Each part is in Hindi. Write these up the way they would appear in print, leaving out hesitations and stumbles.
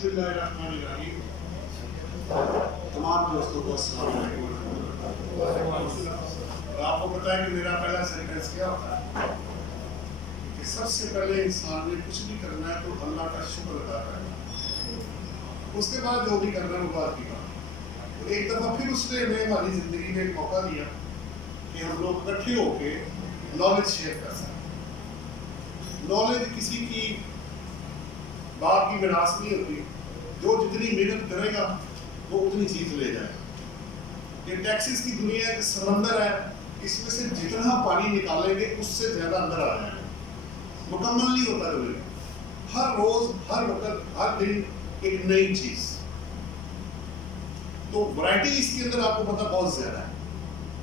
बिस्मिल्लाहिर्रहमानिर्रहीम। तमाम दोस्तों को अस्सलाम वालेकुम। और आपको पता है कि मेरा पहला सेंटेंस क्या होता है कि सबसे पहले इंसान ने कुछ भी करना है तो अल्लाह का शुक्र अदा करना है, उसके बाद जो भी करना है वो बात की बात। तो एक दफ़ा फिर उसने हमें हमारी ज़िंदगी में एक मौका दिया कि हम लोग इकट्ठे होके नॉलेज शेयर कर सकते। नॉलेज किसी की बाप की विरासत नहीं होती, जो जितनी मेहनत करेगा वो उतनी चीज ले जाएगा। ये टैक्सेस की दुनिया एक समंदर है, इसमें से जितना पानी निकालेंगे उससे ज्यादा अंदर आ जाएगा, मुकम्मल नहीं होता कभी। हर रोज हर वक्त हर दिन एक नई चीज, तो वैरायटी इसके अंदर आपको पता बहुत ज्यादा है।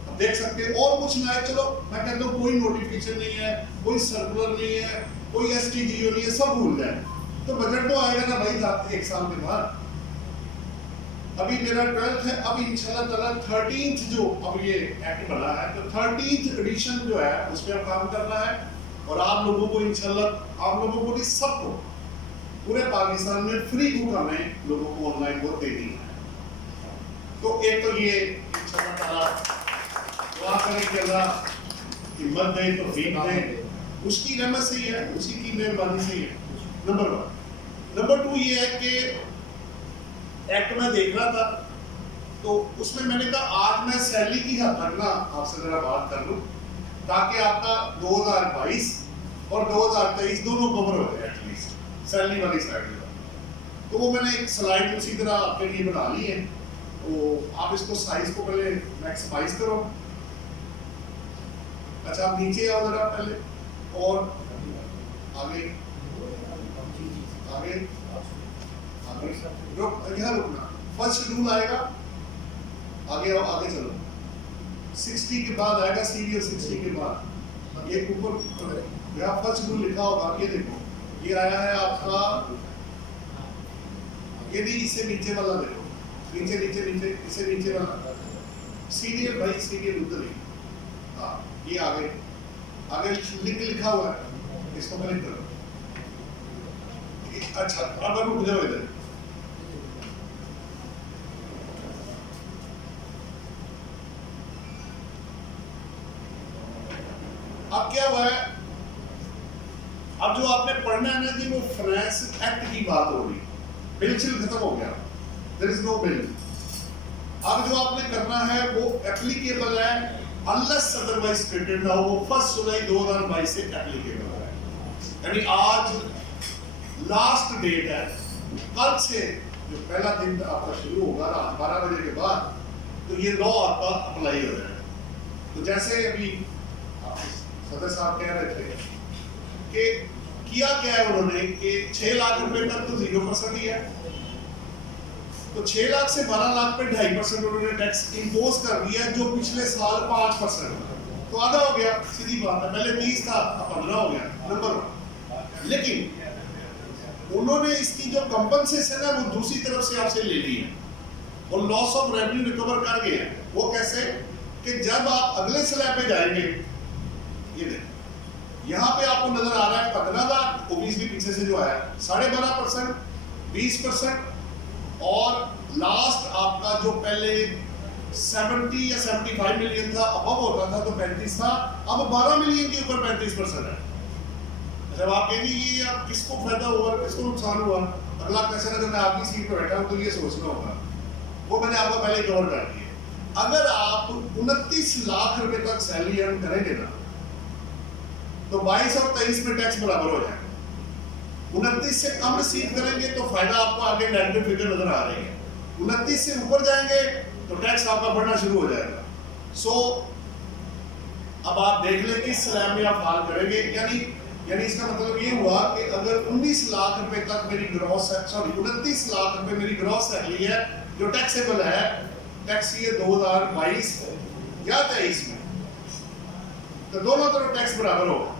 अब देख सकते हैं और कुछ ना है, चलो मैं कहता हूँ कोई नोटिफिकेशन नहीं है, कोई सर्कुलर नहीं है, कोई STGO नहीं है, सब भूल जाए तो बजट तो आएगा ना भाई एक साल के बाद। अभी मेरा 12th है, अब इंशाल्लाह ताला 13th जो अब ये एक्ट बना है तो 13th एडिशन जो है उस पर काम करना है। और आप लोगों को इंशाल्लाह, आप लोगों को नहीं सबको पूरे पाकिस्तान में फ्री बुक हमें लोगों को ऑनलाइन वो देनी है। तो एक तो ये इंशाल्लाह ताला दुआ करें कि अल्लाह हिम्मत दे, तौफीक दे, उसकी रहमत से ही है, उसी की मेहरबानी से ही है। नंबर 1। नंबर 2 ये है कि एक्ट में देख रहा था तो उसमें मैंने कहा आज मैं सैलरी की हद तक ना आपसे जरा बात कर लूं ताकि आपका 2022 और 2023 दोनों कवर हो जाए एटलीस्ट सैलरी वाली साइड में। तो वो मैंने एक स्लाइड उसी तरह आपके लिए बना ली है, तो आप इसको साइज को पहले मैक्सिमाइज करो। अच्छा आप नीचे आओ जरा पहले और आगे आगे आगे यहाँ रुकना। फर्स्ट शेड्यूल आएगा, आगे आओ, आगे चलो। 60 के बाद आएगा सीरियल, 60 के बाद ये ऊपर यहाँ फर्स्ट शेड्यूल लिखा होगा, ये देखो ये आया है आपका, ये भी इससे नीचे वाला देखो, नीचे नीचे नीचे इससे नीचे वाला सीरियल, भाई सीरियल उधर ही, हाँ ये आगे आगे लिंक लिखा हुआ है, इसको क्लिक करो। अच्छा अब रुक जाओ इधर, अब क्या हुआ है, अब जो आपने पढ़ना है ना जी वो फाइनेंस एक्ट की बात हो रही, बिल शिल खत्म हो गया, देयर इज नो बिल। अब जो आपने करना है वो एप्लीकेबल है अनलेस अदरवाइज स्टेटेड ना हो, वो 1 जुलाई 2022 से एप्लीकेबल है। यानी आज लास्ट डेट है, कल से जो पहला दिन आपका शुरू होगा रात 12 बजे के बाद तो ये लॉ आपका अप्लाई हो जाएगा। तो जैसे अभी सदर साहब कह रहे थे कि किया क्या है उन्होंने कि 6 लाख रुपए तक तो 0% ही है, तो 6 लाख से 12 लाख पे 2.5% उन्होंने टैक्स इंपोज कर दिया, जो पिछले साल 5%, तो आधा हो गया, सीधी बात है। पहले 30 था, अब 15 हो गया, नंबर 1। लेकिन उन्होंने इसकी जो कंपनसेशन है वो दूसरी तरफ से आपसे ले ली है और लॉस ऑफ रेवेन्यू रिकवर कर गए हैं। वो कैसे कि जब आप अगले स्लैब पे जाएंगे, ये देखो यहाँ पे आपको नजर आ रहा है 15 लाख, ओबीसी भी पीछे से जो आया 12.5%, 20%, और लास्ट आपका जो पहले 70 या 75 मिलियन था अब होता था तो 35 था, अब 12 मिलियन के ऊपर 35% है। जब आप कहेंगे ये आप किसको फायदा हुआ, किसको नुकसान हुआ, अगला क्वेश्चन अगर मैं आपकी सीट पर बैठा हूं तो ये सोचना होगा, वो मैंने आपको पहले कवर कर दिया। अगर आप 29 लाख रुपए तक सैलरी अर्न करेंगे ना तो 22 और 23 में टैक्स बराबर हो जाएगा। 29 से कम रिसीव करेंगे तो फायदा आपको आगे नेगेटिव फिगर नजर आ रही है, 29 से ऊपर जाएंगे तो टैक्स आपका बढ़ना शुरू हो जाएगा। सो अब आप देख लें कि स्लैब में आप फाल करेंगे, यानी इसका मतलब ये हुआ कि अगर 19 लाख रुपए तक मेरी ग्रॉस, सॉरी 29 लाख रुपए मेरी ग्रॉस सैलरी है जो टैक्सेबल है, टैक्स ये 2022 या 23 में, तो दोनों तरफ टैक्स बराबर होगा।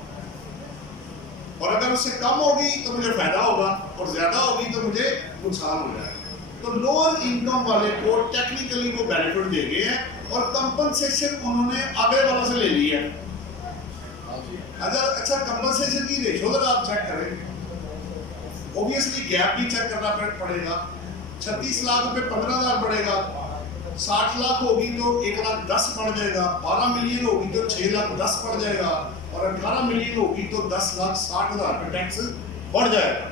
और अगर उससे कम होगी तो मुझे फायदा होगा और ज्यादा होगी तो मुझे नुकसान हो जाएगा। तो लोअर इनकम वाले को टेक्निकली वो बेनिफिट दे गए हैं और कंपनसेशन उन्होंने अगले वालों से ले ली है। अच्छा कंपनसेशन की रेशो अगर आप चेक करें ऑब्वियसली गैप भी चेक करना पड़ेगा। 36 लाख रुपए 15,000 बढ़ेगा, 60 लाख होगी तो 1,10,000 बढ़ जाएगा, 12 मिलियन होगी तो 6,10,000 बढ़ जाएगा, और 18 मिलियन होगी तो 10,60,000 रुपए टैक्स बढ़ जाएगा।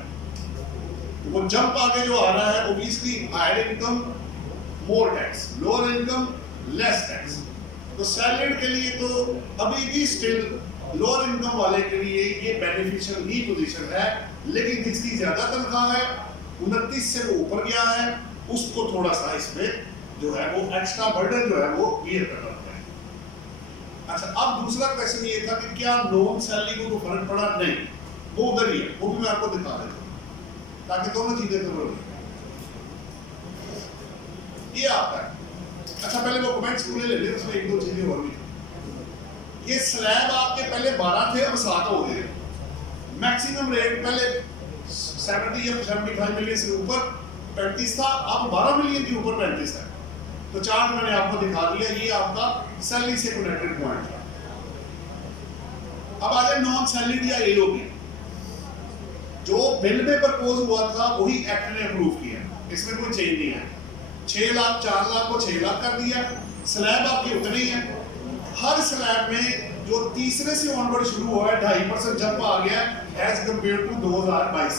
तो वो जंप आगे जो आ रहा है, obviously higher income more tax, lower income less tax. तो सैलरीड के लिए तो अभी भी स्टिल लोअर इनकम वाले के लिए ये बेनिफिशियल ही पोजीशन है, लेकिन जिसकी ज्यादा तनख्वाह है 29 से वो ऊपर गया है, उसको थोड़ा सा इसमें जो है वो एक्स्ट्रा बर्डन जो है वो बियर करना पड़ता है। अच्छा, अब दूसरा क्वेश्चन ये था कि क्या नॉन सैलरी को तो फर्क पड़ा? नहीं, वो उधर ही है, वो भी मैं आपको दिखा देता हूं ताकि दोनों चीजें कवर हो। ये आपका है। अच्छा, पहले वो कमेंट्स पूरे ले ले, उसमें एक दो चीजें और भी। ये स्लैब आपके पहले 12 थे, अब 7 हो गए। मैक्सिमम रेट पहले 70 या 75 मिलियन से ऊपर 35 था, अब 12 मिलियन के ऊपर 35 है। तो चार्ट मैंने आपको दिखा दिया, ये आपका सैलरी से कनेक्टेड पॉइंट था। अब आ जाए नॉन सैलरी या एओपी। जो बिल में प्रपोज हुआ था वही एक्ट ने अप्रूव किया, इसमें कोई चेंज नहीं है। 6 लाख 4 लाख को 6 लाख कर दिया, स्लैब आपके उतने ही है। हर स्लैब में जो तीसरे से ऑनवर्ड शुरू हुआ है 2.5% जंप आ गया एज कंपेयर टू 2022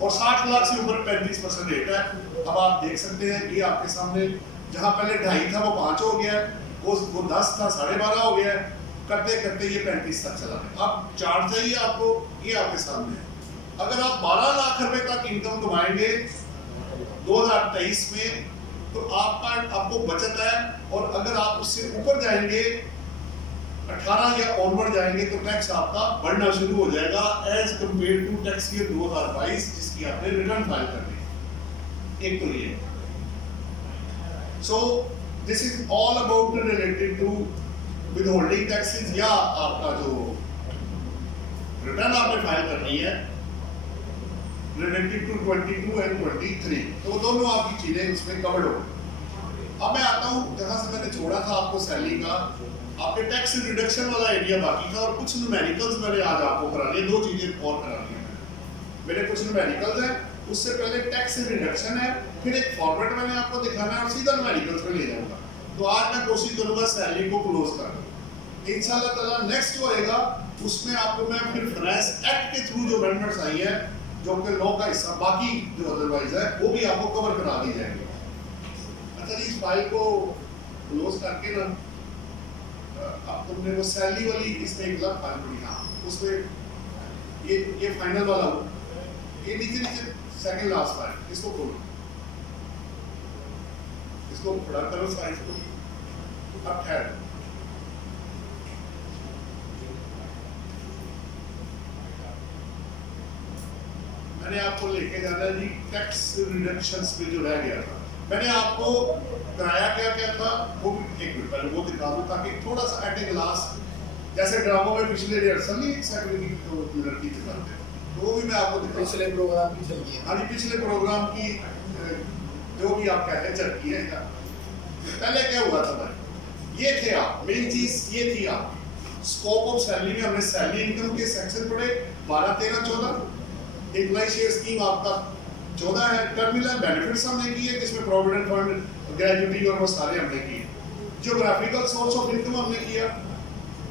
और 60 लाख से ऊपर 35% रेट है। अब आप देख सकते हैं ये आपके सामने, जहां पहले 2.5 था वो 5 हो गया, वो 10 था 12.5 हो गया, करते करते ये 35 तक चला गया। अब चार्ट चाहिए आपको, ये आपके सामने है। अगर आप 12 लाख रुपए तक इनकम कमाएंगे 2023 में तो आपको बचत है, और अगर आप उससे ऊपर जाएंगे 18 या ऑनवर्ड जाएंगे तो टैक्स आपका बढ़ना शुरू हो जाएगा as compare to tax year 2022 जिसकी आपने रिटर्न फाइल करनी। एक तो ये, so this is all about related to withholding taxes या आपका जो रिटर्न आपने फाइल करनी है रिलेटेड टू 22 एंड 23, तो दोनों आपकी चीजें उसमें कवर्ड हो। अब मैं आता हूँ जहां से मैंने छोड़ा था आपको सैलरी का, आपके टैक्स रिडक्शन वाला एरिया बाकी था और कुछ न्यूमेरिकल्स मैंने आज आपको करा लिए, दो चीजें और करा ली मेरे कुछ न्यूमेरिकल्स हैं, उससे पहले टैक्स रिडक्शन है, फिर एक फॉर्मेट मैंने आपको दिखाना है और सीधा न्यूमेरिकल्स पे ले जाऊंगा। तो आज मैं कोशिश करूंगा सैलरी को क्लोज करना। इंशाल्लाह ताला नेक्स्ट जो आएगा उसमें आपको मैं फिर फाइनेंस एक्ट के थ्रू जो अमेंडमेंट्स आई है जो कि लॉ का हिस्सा बाकी जो अदरवाइज है वो भी आपको कवर करा दी जाएंगे। अच्छा जी, इस फाइल को क्लोज करके ना अब तुमने वो सैलरी वाली इसमें एक अलग फाइल पड़ी, हाँ उसमें ये फाइनल वाला हो, ये नीचे नीचे सेकंड लास्ट फाइल, इसको खोलो, इसको बड़ा करो साइज को। अब खैर मैंने आपको लेके जाना है जी टैक्स रिडक्शंस पे जो रह गया था। मैंने आपको कराया क्या क्या था वो एक मिनट पहले वो दिखा दूं ताकि थोड़ा सा एट ए ग्लास, जैसे ड्रामों में पिछले रिहर्सल नहीं सेक्रेटरी की लड़की दिखाते हैं तो वो भी मैं आपको दिखा। पिछले प्रोग्राम की चल गई है। हाँ जी, पिछले प्रोग्राम की जो भी आप कहते हैं चल की है। पहले क्या हुआ था भाई, ये थे आप मेन चीज ये थी आप स्कोप ऑफ सैलरी में हमने सैलरी इनकम के सेक्शन पढ़े 12, 13, 14। एम्प्लॉय शेयर स्कीम आपका 14 है, टर्मिनल बेनिफिट्स हमने किए जिसमें प्रोविडेंट फंड, ग्रेजुटी और वो सारे हमने किए। ज्योग्राफिकल सोर्स ऑफ इनकम हमने किया,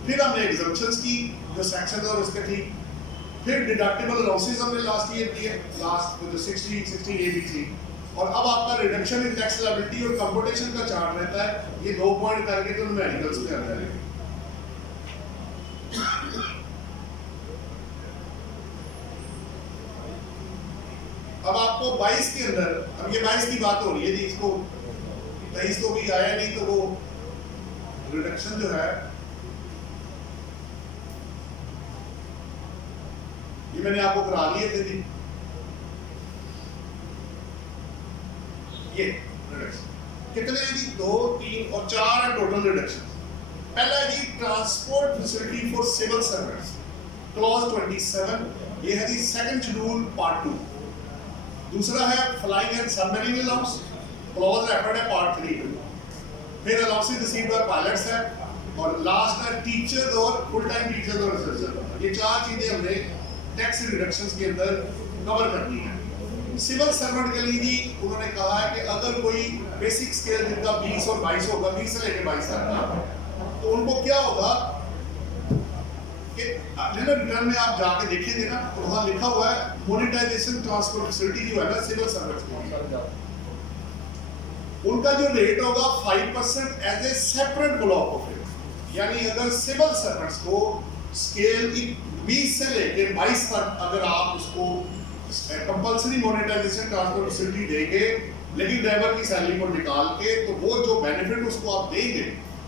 फिर हमने एग्जम्पशंस की जो सेक्शन और उसके थी, फिर डिडक्टेबल लॉसेस हमने लास्ट ईयर किए, लास्ट जो 60 ए भी थी, और अब आपका रिडक्शन इन टैक्स लायबिलिटी और कंप्यूटेशन का चार्ट रहता है। ये 2 पॉइंट करके तो न्यूमेरिकल्स में आता है। अब आपको 22 के अंदर, अब ये 22 की बात हो रही है जी, इसको 23 तो भी आया नहीं, तो वो रिडक्शन जो है ये मैंने आपको करा लिए थे जी। ये रिडक्शन कितने हैं जी, 2, 3 और 4 है टोटल रिडक्शन। पहला G transport facility for civil servants clause 27, ये है जी सेकंड शेड्यूल पार्ट 2। दूसरा है flying and submarine allowance, clause referred है पार्ट 3। फिर अलाउंसेस रिसीव्ड बाय पायलट्स है, और लास्ट है टीचर्स और फुल टाइम टीचर्स और रिसर्चर। ये 4 चीजें हमने टैक्स रिडक्शंस के अंदर कवर करनी है। सिविल सर्वेंट के लिए जी उन्होंने कहा है कि अगर कोई बेसिक स्केल जिनका 20 और 22 होगा, 20 से लेकर 22 तक का, तो उनको क्या होगा कि रिटर्न में आप जाके देखेंगे ना तो वहां लिखा हुआ है मोनेटाइजेशन ट्रांसफर फैसिलिटी जो है ना सिविल सर्वेंट्स की, उनका जो रेट होगा 5% as a separate block of it. यानी अगर सिविल सर्वेंट्स को स्केल 20 से लेके 22 तक अगर आप उसको कंपल्सरी मोनेटाइजेशन ट्रांसफर फैसिलिटी देंगे, लेकिन ड्राइवर की सैलरी को निकाल के, तो वो जो बेनिफिट उसको आप देंगे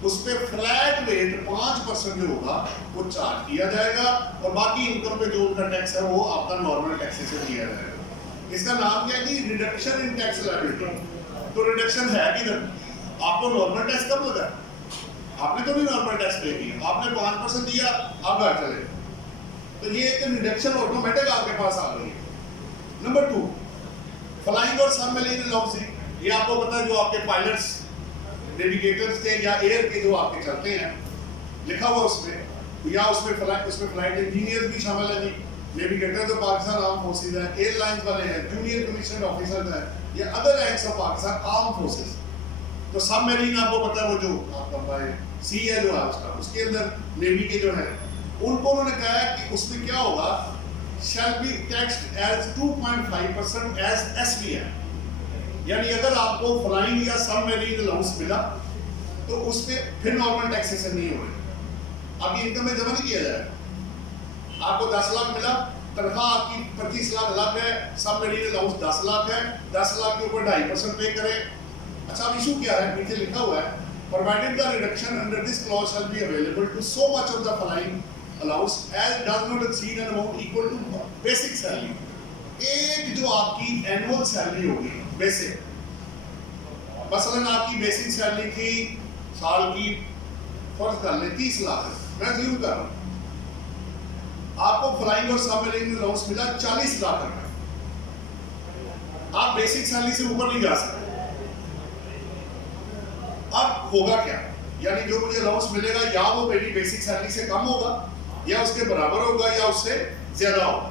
उस पर फ्लैट रेट 5% जो होगा वो चार्ज किया जाएगा, और बाकी इनकम पे जो उनका टैक्स है वो आपका नॉर्मल टैक्सेशन किया जाएगा। इसका नाम क्या है कि रिडक्शन इन टैक्स लायबिलिटी। तो रिडक्शन है किधर? आपको नॉर्मल टैक्स कब लगा? आपने तो नहीं नॉर्मल टैक्स पे किया, आपने 5% दिया, आप घर चले, तो ये एक रिडक्शन ऑटोमेटिक आपके पास आ गई है। नंबर 2, फ्लाइंग और सबमरीन अलाउंस। ये आपको पता है जो आपके पायलट्स, नेविगेटर्स के या एयर के जो आपके चलते हैं, लिखा हुआ उसमें, या उसमें फ्लाइट इंजीनियर भी शामिल है जी, नेविगेटर तो पाकिस्तान आर्म फोर्सेज है, एयरलाइंस वाले हैं, जूनियर कमीशन ऑफिसर हैं, या other ranks of Pakistan arm forces. तो सबमरीन आपको पता है वो जो आपका सी है जो है उसके अंदर नेवी के जो है, उनको उन्होंने कहा है कि उसमें क्या होगा, shall be taxed as 2.5% as SVM। यानी अगर आपको फ्लाइंग या सबमरीन अलाउंस मिला तो उस पे फिर नॉर्मल टैक्सेशन नहीं हो रही, आपकी इनकम में जमा नहीं किया जाएगा। आपको 10 लाख मिला, तनख्वाह आपकी 25 लाख अलग है, सबमरीन अलाउंस 10 लाख है, 10 लाख के ऊपर 2.5% पे करें। अच्छा, अब इशू क्या है, नीचे लिखा हुआ है provided the reduction under this clause shall be available to so much of the flying allowance as does not exceed an amount equal to basic salary। एक जो आपकी एनुअल सैलरी होगी बेसिक, मसलन आपकी बेसिक सैलरी थी साल की, फर्ज कर ले 30 लाख, मैं ज्यूम कर रहा हूं, आपको फ्लाइंग और सबमरीन अलाउंस मिला 40 लाख रुपए, आप बेसिक सैलरी से ऊपर नहीं जा सकते। अब होगा क्या, यानी जो मुझे अलाउंस मिलेगा या वो मेरी बेसिक सैलरी से कम होगा, या उसके बराबर होगा, या उससे ज्यादा होगा।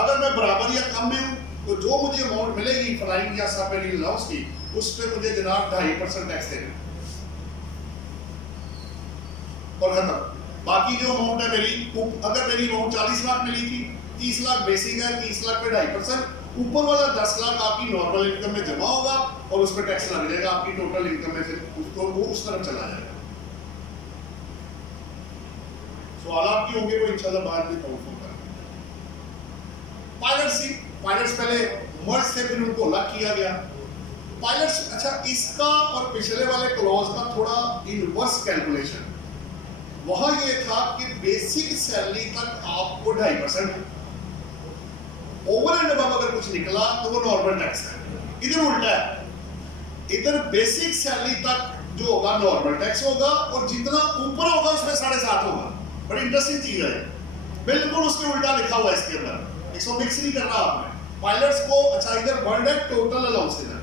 अगर मैं बराबर या कम में हूं तो जो मुझे अमाउंट मिलेगी फ्लाइंग या सबमरीन अलाउंस की, उस पर मुझे जनाब 2.5% टैक्स देना और खत्म। बाकी जो अमाउंट है मेरी, अगर मेरी अमाउंट 40 लाख मिली थी, 30 लाख बेसिक है, 30 लाख पे 2.5%, ऊपर वाला 10 लाख आपकी नॉर्मल इनकम में जमा होगा और उस पर टैक्स लग जाएगा आपकी टोटल इनकम में से, उसको वो उस तरफ चला जाएगा। सवाल आपकी होंगे वो इंशाल्लाह बाद में कंफर्म करेंगे। पायलट्स पहले मर्ज से फिर उनको अलग किया गया पायलट्स। अच्छा, इसका और पिछले वाले क्लॉज का थोड़ा इनवर्स कैलकुलेशन, वहां ये था कि बेसिक सैलरी तक आपको 2.5%, ओवर एंड अबव अगर कुछ निकला तो वो नॉर्मल टैक्स है। इधर उल्टा है, इधर बेसिक सैलरी तक जो होगा नॉर्मल टैक्स होगा, और जितना ऊपर होगा उसमें 7.5 होगा। बड़ी इंटरेस्टिंग चीज है, बिल्कुल उसके उल्टा लिखा हुआ है इसके अंदर, इसको मिक्स नहीं करना आपने। पायलट्स को, अच्छा इधर वर्ड है टोटल अलाउंसेज है,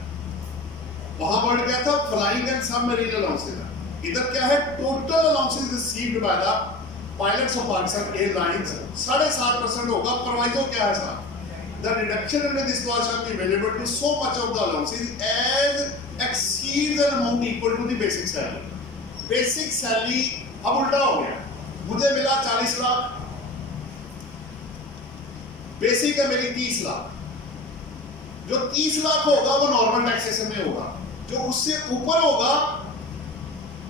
वहां वर्ड क्या था, फ्लाइंग एंड सबमरीन अलाउंसेज है, इधर क्या है, total allowances received by the pilots of Pakistan airlines 7.5% होगा। प्रोवाइजो क्या है साहब, the reduction under this clause shall be available to so much of the allowances as exceeds an amount equal to the basic salary। basic salary अब उल्टा हो गया, मुझे मिला 40 लाख, बेसिक है मेरी 30 लाख, जो 30 लाख होगा वो नॉर्मल टैक्सेशन में होगा, जो उससे ऊपर होगा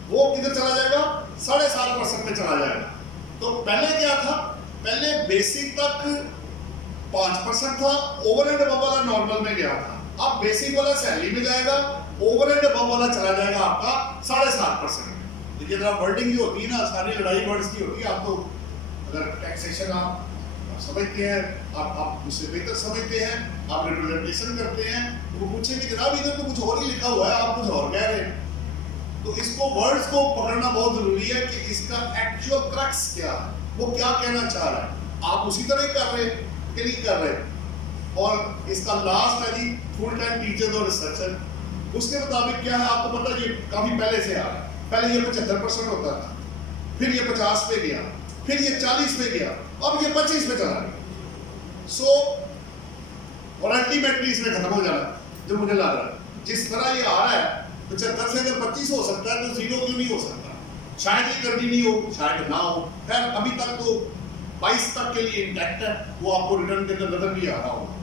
वो किधर चला जाएगा, 7.5% में चला जाएगा। तो पहले क्या था, पहले बेसिक तक 5% था, ओवर एंड अबव वाला नॉर्मल में गया था, अब बेसिक वाला सैलरी में जाएगा, ओवर एंड अबव वाला चला जाएगा आपका 7.5%। देखिए जरा वर्डिंग जो होती है ना, सारी लड़ाई वर्ड्स की होती है। आप तो अगर टैक्सेशन आप समझते हैं, आप उससे बेहतर समझते हैं, आप रिप्रेजेंटेशन करते हैं, तो वो पूछेंगे जनाब इधर तो कुछ और ही लिखा हुआ है, आप कुछ और कह रहे हैं। तो इसको वर्ड्स को पकड़ना बहुत जरूरी है कि इसका एक्चुअल क्रक्स क्या है, वो क्या कहना चाह रहा है। आप उसी तरह ही कर रहे हैं कि नहीं कर रहे। और इसका लास्ट है जी फुल टाइम टीचर और रिसर्चर, उसके मुताबिक क्या है, आपको पता है ये काफी पहले से आ रहा है। पहले ये 75% होता था, फिर ये 50 पे गया, फिर ये 40 पे गया, अब ये 25 पे चला गया। सो और अल्टीमेटली इसमें खत्म हो जाना जो मुझे लग रहा है। जिस तरह ये आ रहा है 75 से अगर 25 हो सकता है तो 0 क्यों नहीं हो सकता? शायद ये कंटिन्यू हो, शायद ना हो। खैर अभी तक तो 22 तक के लिए इंटैक्ट है, वो आपको रिटर्न के अंदर नजर भी आ रहा होगा।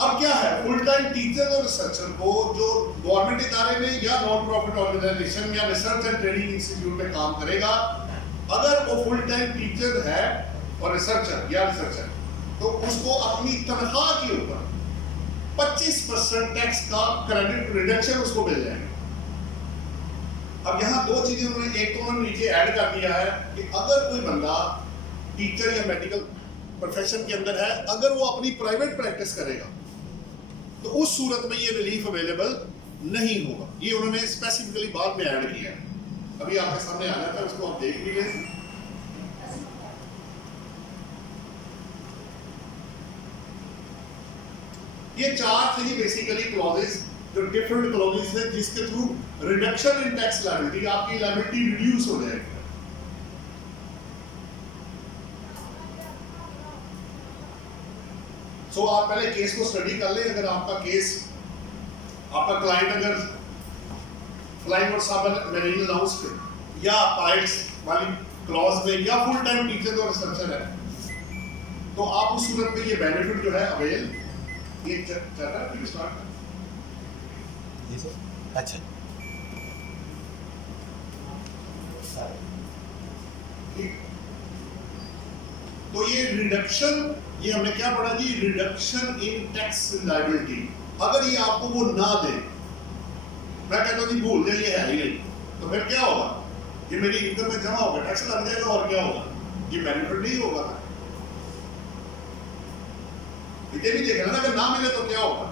अब क्या है, फुल टाइम टीचर और रिसर्चर को जो गवर्नमेंट इदारे में या नॉन प्रॉफिट ऑर्गेनाइजेशन या रिसर्च एंड ट्रेनिंग इंस्टीट्यूट में काम करेगा, अगर वो फुल टाइम टीचर है और रिसर्चर या रिसर्चर, तो उसको अपनी तनख्वाह के ऊपर 25% टैक्स का क्रेडिट रिडक्शन उसको मिल जाएगा। अब यहाँ दो चीजें उन्होंने, एक तो उन्होंने नीचे ऐड कर दिया है कि अगर कोई बंदा टीचर या मेडिकल प्रोफेशन के अंदर है, अगर वो अपनी प्राइवेट प्रैक्टिस करेगा तो उस सूरत में ये रिलीफ अवेलेबल नहीं होगा। ये उन्होंने स्पेसिफिकली बाद में ऐड किया है, अभी आपके सामने आ जाता है, उसको आप देख भी लें। ये चार थे बेसिकली क्लॉजेस, जो डिफरेंट क्लॉजेस है जिसके through reduction in tax liability, आपकी लायबिलिटी रिड्यूस हो जाएगी। सो आप पहले केस को स्टडी कर लें। अगर आपका केस, आपका क्लाइंट अगर फ्लाइंग और साबर मेरीन अलाउंस पे या पाइल्स वाली क्लॉज में या फुल टाइम टीचर और रिसर्चर है, तो आप उस सूरत में ये बेनिफिट जो है अवेल ये चल रहा है। स्टार्ट जी सर। अच्छा ठीक, तो ये रिडक्शन, ये हमने क्या पढ़ा जी, रिडक्शन इन टैक्स लायबिलिटी। अगर ये आपको वो ना दे, मैं कहता हूँ जी भूल जाए ये है ही नहीं, तो फिर क्या होगा, ये मेरी इनकम में जमा होगा, टैक्स लग जाएगा और क्या होगा, ये बेनिफिट नहीं होगा। ये भी देखना ना, अगर ना मिले तो क्या होगा,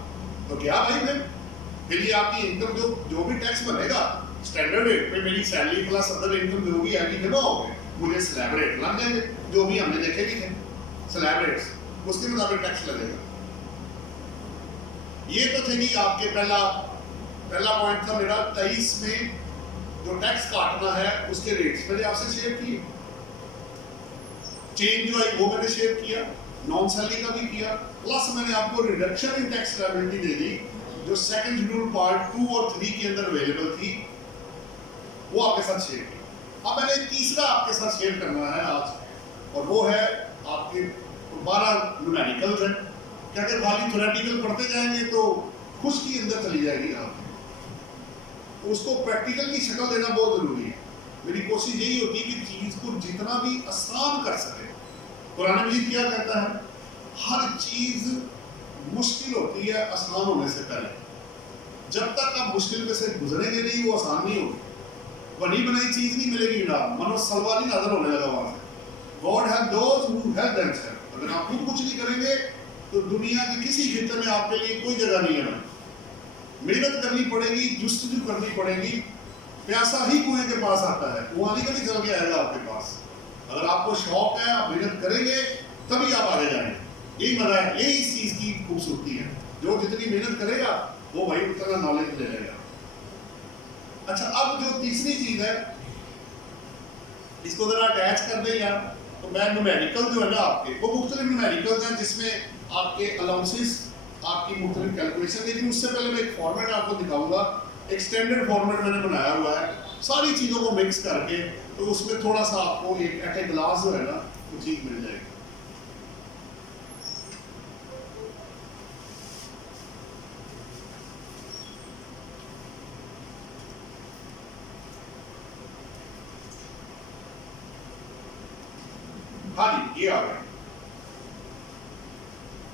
तो क्या भाई फिर ये आपकी इनकम जो भी टैक्स बनेगा स्टैंडर्ड रेट पे, मेरी सैलरी प्लस अदर इनकम जो भी आएगी जमा होगी, मुझे स्लैब रेट लग जाएंगे जो भी हमने देखे भी थे स्लैब रेट्स, उसके मुताबिक टैक्स लगेगा। ये तो थे नहीं आपके पहला पॉइंट था मेरा 23 में जो टैक्स काटना है उसके रेट्स मैंने आपसे शेयर किए, चेंज जो आई वो मैंने शेयर किया, नॉन सैलरी का भी किया, प्लस मैंने आपको रिडक्शन इन टैक्स लायबिलिटी दे दी जो सेकंड शेड्यूल पार्ट 2 और 3 के अंदर अवेलेबल थी, वो आपके साथ शेयर किया। अब मैंने तीसरा आपके साथ शेयर करना है आज, और वो है आपके 12 न्यूमेरिकल्स हैं। क्या अगर खाली थ्योरेटिकल पढ़ते जाएंगे तो खुश्की अंदर चली जाएगी आपकी, तो उसको प्रैक्टिकल की शक्ल देना बहुत जरूरी है। मेरी कोशिश यही होती है कि चीज को जितना भी आसान कर सके। कुरान मजीद क्या कहता है, हर चीज मुश्किल होती है आसान होने से पहले, जब तक आप मुश्किल में से गुजरेंगे नहीं वो आसान नहीं होगी। बनी बनाई चीज नहीं मिलेगी ना, मनो सलवार ही नजर होने लगा वहां से। God help those who help themselves. अगर आप खुद कुछ नहीं करेंगे तो दुनिया के किसी क्षेत्र में आपके लिए कोई जगह नहीं है। मेहनत करनी पड़ेगी, जुस्तजू करनी पड़ेगी, प्यासा ही कुएं के पास आता है, वो आने कभी चल के आएगा आपके पास। अगर आपको शौक है, आप मेहनत करेंगे तभी आप आगे जाएंगे। यही मजा है, यही इस चीज की खूबसूरती है। जो जितनी मेहनत करेगा वो भाई उतना नॉलेज ले लेगा। अच्छा, अब जो तीसरी चीज है इसको जरा अटैच कर दें यार, तो मैं न्यूमेरिकल जो है ना आपके, वो मुख्तलिफ न्यूमेरिकल्स हैं जिसमें आपके अलाउंसेस, आपकी मुख्तलिफ कैलकुलेशन। लेकिन उससे पहले मैं एक फॉर्मेट आपको दिखाऊंगा, एक स्टैंडर्ड फॉर्मेट मैंने बनाया हुआ है सारी चीज़ों को मिक्स करके, तो उसमें थोड़ा सा आपको एक एट ए ग्लास जो है ना वो चीज़ मिल जाएगी। हाँ जी, ये आ गया,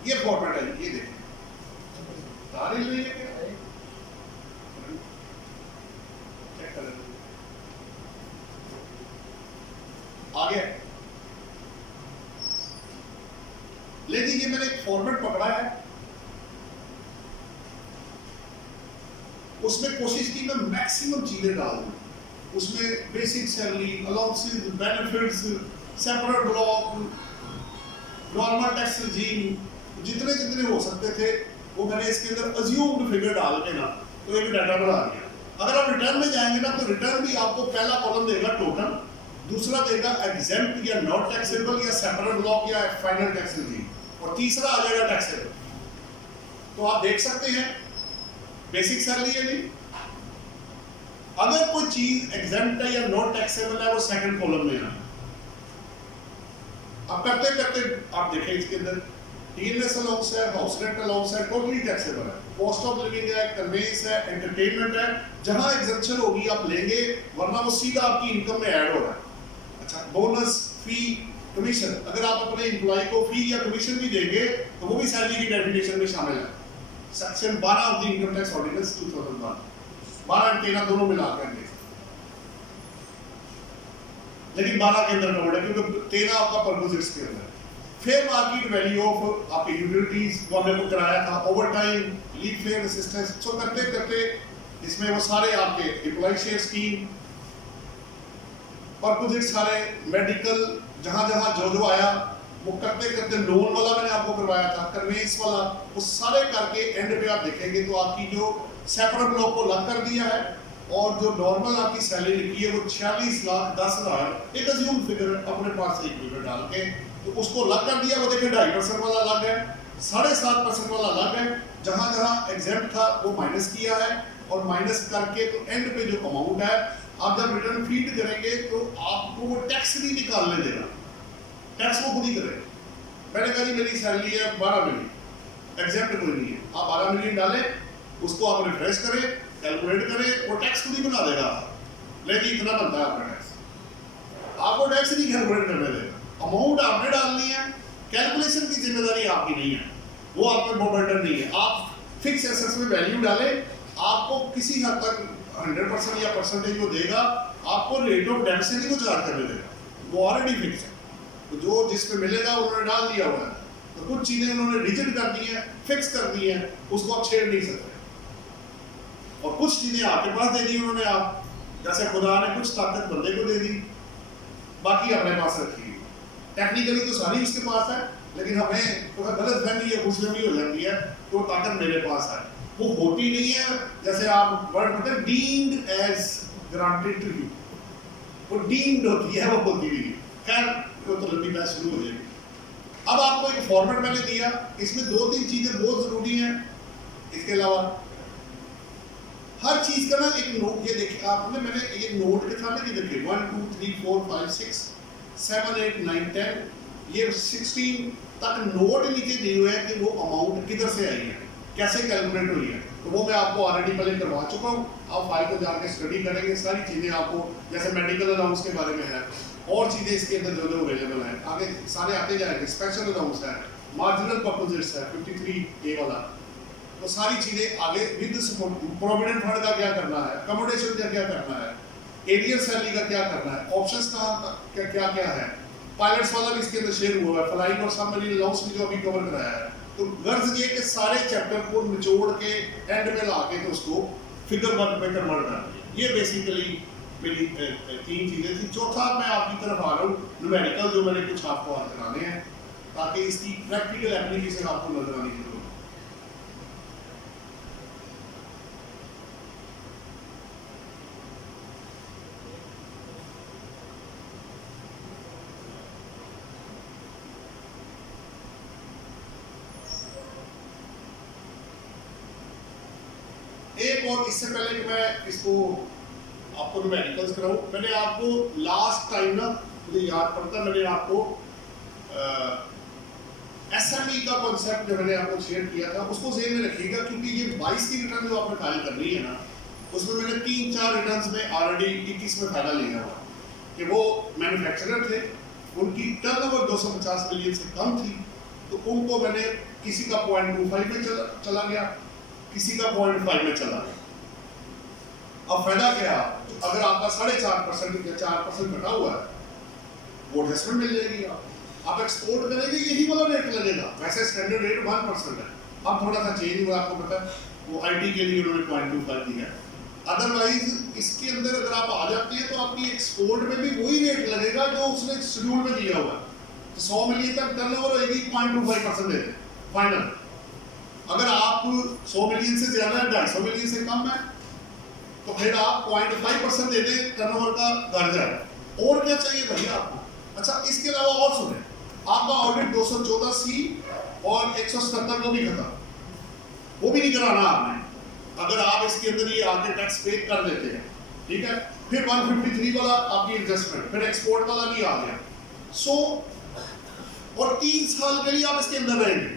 ये फॉर्मेट है, ये देखिए सारे लिए चेक कर आ गया। लेकिन ये मैंने एक फॉर्मेट पकड़ा है, उसमें कोशिश की मैं मैक्सिमम चीजें डाल दूं। उसमें basic salary, allowances, benefits, separate block, normal tax regime, जितने जितने हो सकते थे वो मैंने इसके अंदर अज्यूम्ड फिगर डाल के ना तो एक डाटा बना दिया। अगर आप रिटर्न में जाएंगे ना तो रिटर्न भी आपको पहला कॉलम देगा टोटल, दूसरा देगा एग्जेम्प्ट या नॉट टैक्सेबल या सेपरेट ब्लॉक या फाइनल टैक्स रिजीम। और तीसरा आ जाएगा टैक्सेबल। तो आप देख सकते हैं बेसिक सैलरी है नहीं, अगर कोई चीज एग्जेम्प्ट है या नॉट टैक्सेबल है वो सेकंड कॉलम में है। अब करते करते आप देखें इसके अंदर टीएनएस अलाउंस है, हाउस रेंट अलाउंस है, टोटली टैक्सेबल है, कॉस्ट ऑफ लिविंग है, कन्वेंस है, एंटरटेनमेंट है, जहां एग्जेम्पशन होगी आप लेंगे, वरना वो सीधा आपकी इनकम में ऐड हो रहा है। अच्छा, बोनस, फी, कमीशन, अगर आप अपने एम्प्लॉय को फी या कमीशन भी देंगे तो वो भी सैलरी की डेफिनेशन में शामिल है। Section 12 of the income tax ordinance 2001, 12 और 13 दोनों मिलाकर देखें, लेकिन 12 के अंदर कवर्ड है क्योंकि 13 आपका परपोजिट्स के अंदर। फेयर मार्केट वैल्यू ऑफ आपकी यूटिलिटीज वो हमने बुक कराया था, overtime, leave fare assistance, सो करते करते इसमें वो सारे आपके एम्प्लॉय शेयर स्कीम, परपोजिट सारे, मेडिकल, जहां जहां जो जो आया वो करते करते, लोन वाला मैंने आपको करवाया था, कन्वेंस वाला, वो सारे करके एंड पे आप देखेंगे तो आपकी जो सेपरेट ब्लॉक को लग कर दिया है और जो नॉर्मल आपकी सैलरी लिखी है वो 46,10,000 एक अज्यूम फिगर अपने पास से एक फिगर डाल के तो उसको लग कर दिया। वो देखिए 2.5% वाला अलग है, 7.5% वाला अलग है, जहां जहां एग्जेम्प्ट था वो माइनस किया है और माइनस करके तो एंड पे जो अमाउंट है आप जब रिटर्न फीड करेंगे तो आपको वो टैक्स नहीं निकालने देगा, टैक्स वो खुद ही करेगा। मैंने कहा जी मेरी सैलरी है 12 मिलियन, एग्जेम्प्ट कोई नहीं है, आप 12 मिलियन डालें, उसको आप रिफ्रेश करें, कैलकुलेट करें, वो टैक्स खुद ही बना देगा, लेकिन इतना बनता है आपका टैक्स, आपको टैक्स नहीं कैलकुलेट करने देगा। अमाउंट आपने डालनी है, कैलकुलेशन की जिम्मेदारी आपकी नहीं है, वो आप पे बर्डन नहीं है। आप फिक्स एसेट्स में वैल्यू डालें, आपको किसी हद तक 100% या परसेंटेज वो देगा, आपको रेट ऑफ डेप्थ से नहीं वो चार्ज करने देगा, वो ऑलरेडी फिक्स है। तो जो जिस पे मिलेगा उन्होंने डाल दिया हुआ है, तो कुछ चीजें उन्होंने रिजिड कर दी हैं, फिक्स कर दी हैं, उसको आप छेड़ नहीं सकते, और कुछ चीजें आपके पास दे दी उन्होंने, आप जैसे खुदा ने कुछ ताकत बंदे को दे दी, बाकी अपने पास रखी। टेक्निकली तो सारी उसके पास है, लेकिन हमें तो गलत फहमी या खुशफहमी हो जाती है तो ताकत मेरे पास है, वो होती नहीं है। जैसे आप वर्ड पढ़ते हैं deemed as granted to you, वो डीम्ड होती है, वो होती नहीं है। खैर वो तो लंबी बात शुरू हो जाएगी। अब आपको एक फॉर्मेट मैंने दिया, इसमें 2-3 चीजें बहुत जरूरी हैं, इसके अलावा हर चीज का ना एक नोट, ये देखिए आपने मैंने एक नोट के सामने ये देखिए 1 2 3 4 5 6 7 8 9 10 ये 16 तक नोट नीचे दिए हुए हैं कि वो अमाउंट किधर से आई है, कैसे कैलकुलेट हुई है, तो वो मैं आपको ऑलरेडी पहले करवा चुका हूँ। आप फाइल को जाके स्टडी करेंगे, सारी चीजें आपको, जैसे मेडिकल अलाउंस के बारे में है और चीजें इसके अंदर जो जो अवेलेबल है आगे सारे आते जाएंगे, स्पेशल अलाउंस है, मार्जिनल परपोजिट्स है 53A वाला, तो सारी चीजें आगे विद प्रोविडेंट फंड का क्या करना है, अकोमोडेशन का क्या करना है, एरियर सैलरी का क्या करना है, ऑप्शंस का क्या क्या है, पायलट्स वाला भी इसके अंदर शेयर हुआ है, फ्लाइंग और सबमरीन अलाउंस भी जो अभी कवर कराया है। तो गर्ज ये कि सारे चैप्टर को निचोड़ के एंड में ला के तो उसको फिगर वर्क में कन्वर्ट कर दिया। ये बेसिकली मेरी 3 चीजें थी। चौथा मैं आपकी तरफ आ रहा हूँ न्यूमेरिकल, जो मैंने कुछ आपको आज कराने हैं ताकि इसकी प्रैक्टिकल एप्लीकेशन आपको नजर आने की जरूरत है। एक और इससे पहले कि मैं इसको आपको न्यूमेरिकल्स कराऊं, मैंने आपको लास्ट टाइम ना, मुझे याद पड़ता, मैंने आपको एसएमई का कॉन्सेप्ट जो मैंने आपको शेयर किया था उसको ज़हन में रखिएगा, क्योंकि ये 22 की रिटर्न जो आपने फाइल करनी है ना, उसमें मैंने 3-4 रिटर्न्स में ऑलरेडी 21 में फायदा लिया हुआ कि वो मैन्युफैक्चरर थे, उनकी टर्नओवर 250 मिलियन से कम थी, तो उनको मैंने किसी का 0.25 में चला गया, किसी का 0.5 में चला गया। अब फायदा क्या, अगर आपका 4.5% या 4% घटा हुआ है वो एडजस्टमेंट मिल जाएगी, आप एक्सपोर्ट करेंगे यही वाला रेट लगेगा, वैसे स्टैंडर्ड रेट 1% है, अब थोड़ा सा चेंज हुआ, आपको पता है वो आईटी के लिए उन्होंने 0.25 दिया है। अदरवाइज इसके अंदर अगर आप आ जाते हैं तो आपकी एक्सपोर्ट में भी वही रेट लगेगा जो उसने शेड्यूल में दिया हुआ है, तो 100 मिलियन तक टर्नओवर होगी 0.25% देते फाइनल। अगर आप 100 मिलियन से ज्यादा है, 250 मिलियन से कम है, तो फिर आप 0.5% देते टर्नओवर का दर्जा है। और क्या चाहिए भैया आपको? अच्छा, इसके अलावा और सुने, आपका ऑडिट 214C और 177 को भी खत्म, वो भी नहीं कराना आपने। अगर आप इसके अंदर ये आगे टैक्स पे कर देते हैं, ठीक है, फिर 153 वाला आपकी एडजस्टमेंट, फिर एक्सपोर्ट वाला भी आ गया। सो और 3 साल के लिए आप इसके अंदर रहेंगे,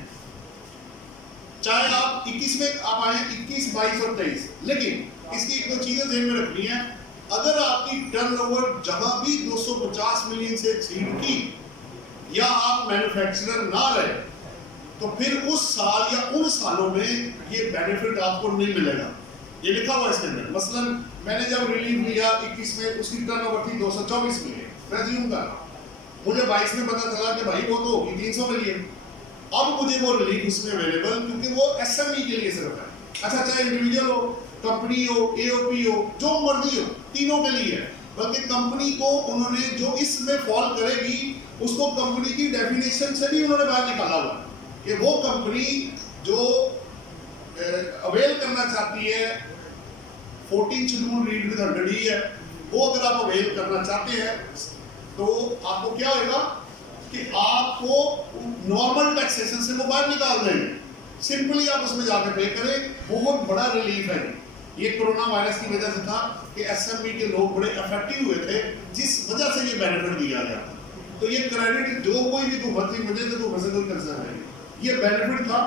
चाहे आप 21 में आप आए 21, 22 और 23। लेकिन इसकी एक दो चीजें ध्यान में रखनी है, अगर आपकी टर्नओवर जहां भी 250 मिलियन से एक्सीड की या आप मैन्युफैक्चरर ना रहे, तो फिर उस साल या उन सालों में ये बेनिफिट आपको नहीं मिलेगा। ये लिखा हुआ है इसके अंदर। मसलन मैंने जब रिलीव लिया 21 में, उसकी टर्नओवर थी 224 मिलियन, मैं ज्यूम कर रहा हूं, मुझे 22 में पता चला कि भाई वो तो होगी 300 मिलियन। अब मुझे वो रिलीफ उसमें अवेलेबल, क्योंकि वो एसएमई के लिए सिर्फ है। अच्छा, चाहे इंडिविजुअल हो, कंपनी हो, एओपी हो, जो मर्जी हो, तीनों के लिए है। बल्कि कंपनी को उन्होंने जो इसमें फॉल करेगी उसको कंपनी की डेफिनेशन से भी उन्होंने बाहर निकाला हुआ कि वो कंपनी जो अवेल करना चाहती है 14 शेड्यूल रीड विद 100E है, वो अगर आप अवेल करना चाहते हैं तो आपको क्या होगा कि आपको नॉर्मल टैक्सेशन से वो बाहर निकाल देंगे। सिंपली आप उसमें जाकर पे करें, बहुत बड़ा रिलीफ है। ये कोरोना वायरस की वजह से था कि एसएमई के लोग बड़े इफेक्टिव हुए थे, जिस वजह से ये बेनिफिट दिया गया था। तो ये क्रेडिट जो कोई भी तुम थी, मुझे तो तुम से कोई कंसर्न है, ये बेनिफिट था,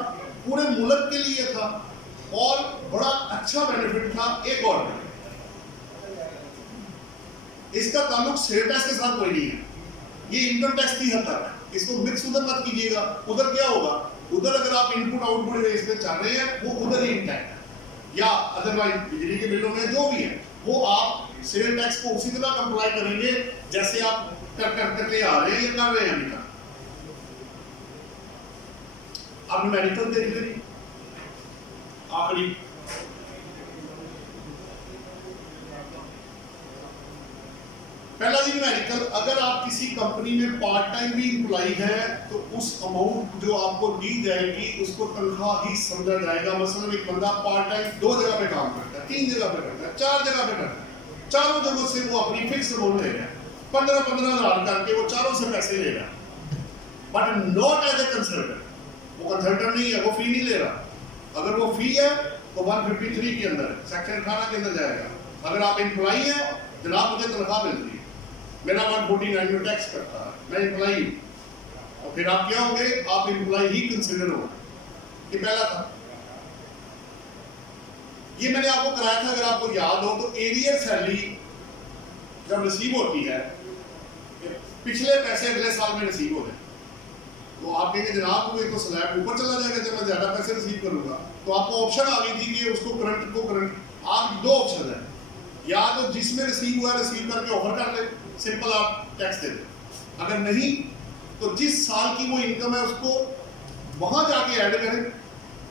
पूरे मुल्क के लिए था और बड़ा अच्छा बेनिफिट था। एक और इसका ताल्लुक सेल टैक्स के साथ कोई नहीं है, ये इनकम टैक्स की हद तक है, इसको मिक्स उधर मत कीजिएगा। उधर क्या होगा, उधर अगर आप इनपुट आउटपुट बेस पे चल रहे हैं वो उधर ही इंटैक्ट है, या अदरवाइज बिजली के बिलों में जो भी है वो आप सेल टैक्स को उसी तरह कंप्लाई करेंगे जैसे आप करते आ रहे हैं या कर रहे हैं अभी तक। अब न्यूमेरिकल देख लीजिए, आखिरी पहला जी न्यूमेरिकल, अगर आप किसी कंपनी में पार्ट टाइम भी एम्प्लॉई है तो उस अमाउंट जो आपको दी जाएगी उसको तनख्वाह ही समझा जाएगा। मसलन एक बंदा पार्ट टाइम 2 जगह पे काम करता है, 3 जगह पे करता है, 4 जगह पे करता है, चारों जगहों से वो अपनी फिक्स अमाउंट ले रहा है, 15-15 हज़ार करके वो चारों से पैसे ले रहा है, but not as a consultant. वो कंसल्टेंट नहीं है, वो फी नहीं ले रहा। अगर वो फी है तो 153 के अंदर सेक्शन 18 के अंदर जाएगा। अगर आप एम्प्लॉई हैं, जनाब मुझे तनख्वाह मिलती है, मेरा 149 में टैक्स करता है, मैं एम्प्लॉई हूं, तो फिर आप क्या होंगे, आप एम्प्लॉई ही कंसिडर हो। ये पहला था, ये मैंने आपको कराया था, अगर आपको याद हो तो एरियर सैलरी जब रिसीव होती है, पिछले पैसे अगले साल में रिसीव हो गए, तो आप कहेंगे जनाब मुझे तो स्लैब ऊपर चला जाएगा जब मैं ज्यादा पैसे रिसीव करूंगा। तो आपको ऑप्शन आ गई थी कि उसको करंट आप 2 ऑप्शन है, या तो जिसमें रिसीव हुआ रिसीव करके ऑफर कर ले, सिंपल आप टैक्स दे दे, अगर नहीं तो जिस साल की वो इनकम है उसको वहां जाके ऐड करें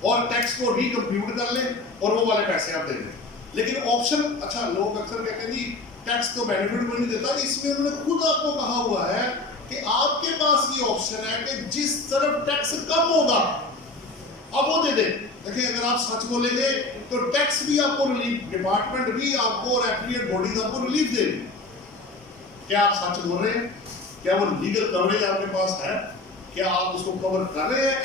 और टैक्स को रिकम्प्यूट कर लें और वो वाले पैसे आप दे दें। लेकिन ऑप्शन, अच्छा लोग अक्सर कहते हैं जी टैक्स तो बेनिफिट को नहीं देता, इसमें उन्होंने खुद आपको कहा हुआ है कि आपके पास ये ऑप्शन है कि जिस तरफ टैक्स कम होगा अब वो दे दे। देखिए अगर आप सच बोलेंगे तो टैक्स भी आपको रिलीफ, डिपार्टमेंट भी आपको और एफिलिएट बॉडीज आपको रिलीफ देगी। क्या आप सच बोल रहे हैं? क्या वो लीगल कवरेज आपके पास है? क्या आप उसको कवर कर रहे हैं?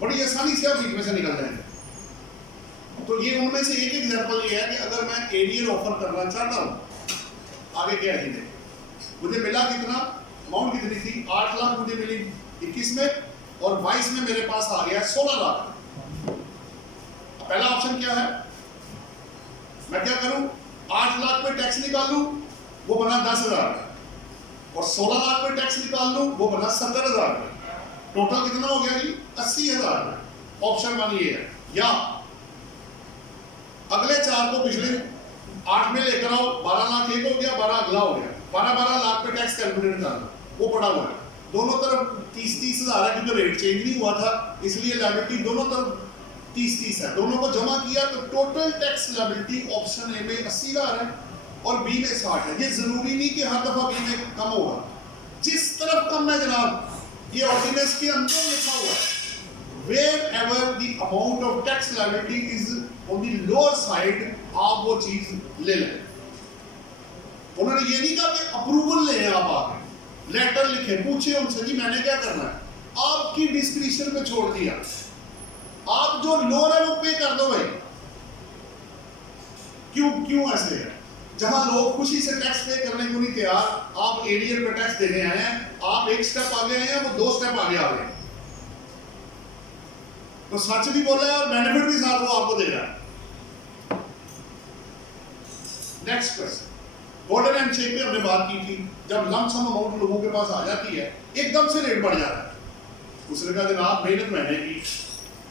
बड़ी आसानी से आप बीच में से निकल जाएंगे। तो ये उनमें से एक एग्जांपल ये है कि अगर मैं एरियर ऑफर करना चाहता हूँ, आगे क्या है, मुझे मिला कितना, अमाउंट कितनी थी, 8 लाख मुझे मिली 21 में, और 22 में मेरे पास आ गया 16 लाख। पहला ऑप्शन क्या है, मैं क्या करूं, 8 लाख पे टैक्स निकाल लूं, वो बना 10,000, और 16 लाख पे टैक्स निकाल लूं, वो बना 70,000। टोटल कितना हो गया जी, 80,000। ऑप्शन 1 ये है। या अगले 4 को पिछले 8 में लेकर आओ, 12 लाख एक हो गया, 12 अगला हो गया, 12 लाख पे टैक्स कैलकुलेट करना, वो पड़ा हुआ है। दोनों तरफ 30,000 है, क्योंकि रेट चेंज नहीं हुआ था, इसलिए लायबिलिटी दोनों तरफ 30 है। दोनों को जमा किया तो total tax liability option A में 80,000 है और बी में 60 है। ये जरूरी नहीं कि हर दफा बी में कम होगा, जिस तरफ कम है जनाब, ये ऑर्डिनेंस के अंदर लिखा हुआ है, wherever the amount of tax liability is on the lower side, आप वो चीज ले लें। उन्होंने ये नहीं कहा कि अप्रूवल ले आप आके लेटर लिखे, पूछे उनसे जी मैंने क्या करना है, आपकी डिस्क्रिप्शन पे छोड़ दिया, आप जो लोअर है वो पे कर दो भाई। क्यों ऐसे है? जहां लोग खुशी से टैक्स पे करने को नहीं तैयार, आप एरियर पे टैक्स देने आए हैं, आप एक स्टेप आगे आए हैं, वो 2 स्टेप आगे आ गए। तो सच भी बोला है और बेनिफिट भी साथ वो आपको दे रहा है। नेक्स्ट क्वेश्चन, गोल्डन हैंडशेक पे हमने बात की थी, जब लमसम अमाउंट लोगों के पास आ जाती है एकदम से रेट बढ़ जाता है। उसने कहा जनाब मेहनत मैंने की,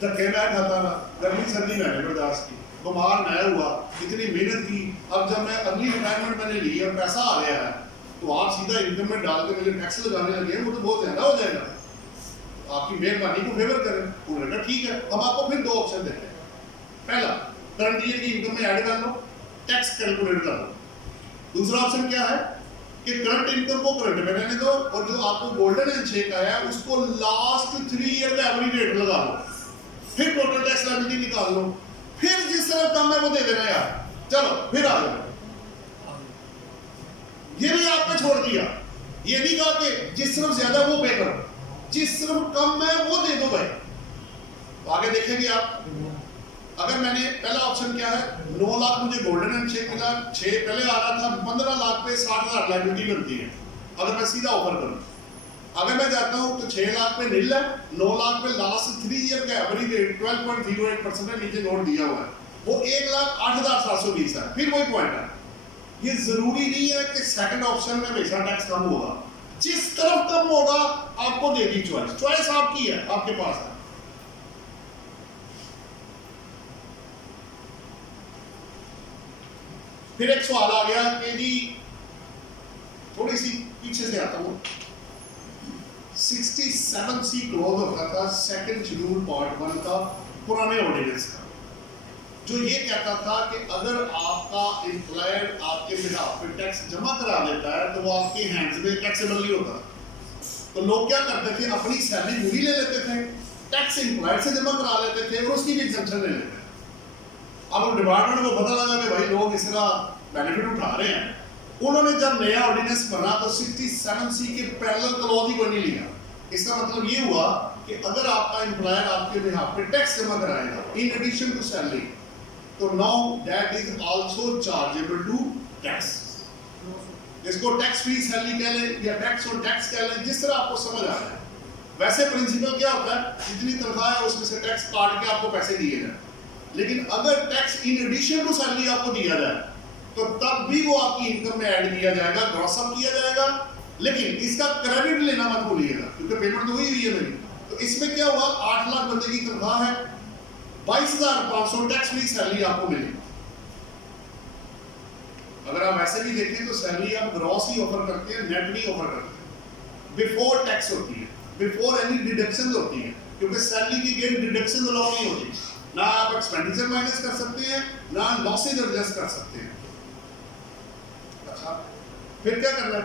धक्के मैं खाता रहा, गर्मी सर्दी मैंने बर्दाश्त की, बीमार मैं हुआ, इतनी मेहनत की, अब जब मैं अगली रिटायरमेंट मैंने ली और पैसा आ गया है तो आप सीधा इनकम में डाल के मुझे टैक्स लगाने लगे, वो तो बहुत ज्यादा हो जाएगा, आपकी मेहरबानी को फेवर करें। उन्होंने कहा ठीक है, हम आपको फिर 2 ऑप्शन देते हैं। पहला, करंट ईयर की इनकम में ऐड कर लो, टैक्स कैलकुलेट कर लो। दूसरा ऑप्शन क्या है कि करंट इनकम को करंट में रहने दो और जो आपको गोल्डन हैंडशेक आया है उसको लास्ट 3 ईयर का एवरेज रेट लगा लो, फिर टोटल टैक्स लायबिलिटी निकाल लो, फिर जिस तरह कम है वो दे देना यार, चलो फिर आ जाओ। ये भी आपने छोड़ दिया, ये नहीं कहा कि जिस तरफ ज्यादा वो पे करो, जिस तरफ कम है वो दे दो भाई। तो आगे देखेंगे आप, अगर मैंने पहला ऑप्शन क्या है, 9 लाख मुझे गोल्डन हैंडशेक मिला, 6 पहले आ रहा था, 15 लाख पे 60,000 लायबिलिटी बनती है अगर मैं सीधा ऑफर करूं। अगर मैं जाता हूं तो 6 लाख पे नील है, 9 लाख पे लास्ट 3 ईयर का एवरेज रेट 12.08% है, नीचे नोट दिया हुआ है, वो 1,08,720 है। फिर वही पॉइंट है, ये जरूरी नहीं है कि सेकंड ऑप्शन में हमेशा टैक्स कम होगा, जिस तरफ कम होगा आपको दे दी चॉइस, चॉइस आपकी है, आपके पास है। फिर एक सवाल आ गया कि जी थोड़ी सी पीछे से आता हूं, 67C क्लोज होता था सेकंड शेड्यूल पार्ट 1 का पुराने ऑर्डिनेंस का, जो ये कहता था कि अगर आपका एम्प्लॉयर आपके बिहाफ पे टैक्स जमा करा देता है तो वो आपके हैंड्स में टैक्सेबल नहीं होता। तो लोग क्या करते थे, अपनी सैलरी पूरी ले लेते थे, टैक्स एम्प्लॉयर से जमा करा लेते थे और उसकी भी एग्जम्पशन ले लेते थे। अब डिपार्टमेंट को पता लगा कि भाई लोग इस तरह बेनिफिट उठा रहे हैं, उन्होंने जब नया ऑर्डिनेंस बना तो 67C के पैरेलल क्लॉज ही कोई नहीं लिया। इसका मतलब ये हुआ कि अगर आपका एम्प्लॉयर आपके बिहाफ पे टैक्स जमा कराएगा इन एडिशन टू सैलरी, तो now that is also chargeable to tax. इसको टैक्स फ्री सैलरी कह लें या टैक्स और टैक्स कह लें, जिस तरह आपको समझ आ रहा है। वैसे प्रिंसिपल क्या होता है, जितनी तनख्वाह है उसमें से टैक्स काट के आपको पैसे दिए जाए, लेकिन अगर tax in addition to salary आपको दिया जाए तो तब भी वो आपकी इनकम में ऐड किया जाएगा, ग्रॉस अप किया जाएगा, लेकिन इसका क्रेडिट लेना मत भूलिएगा क्योंकि पेमेंट तो हुई है मेरी। तो इसमें क्या हुआ, 8 लाख बंदे की तनख्वाह है, 22,500 टैक्स फ्री सैलरी आपको मिली। अगर आप वैसे भी देखें तो सैलरी आप ग्रॉस ही ऑफर करते हैं, नेट नहीं ऑफर करते, बिफोर टैक्स होती है, बिफोर एनी डिडक्शन होती है, क्योंकि सैलरी की गेन डिडक्शन अलाउ नहीं होती, ना आप एक्सपेंडिचर माइनस कर सकते हैं ना लॉसेज एडजस्ट कर सकते हैं। अच्छा, फिर क्या करना है,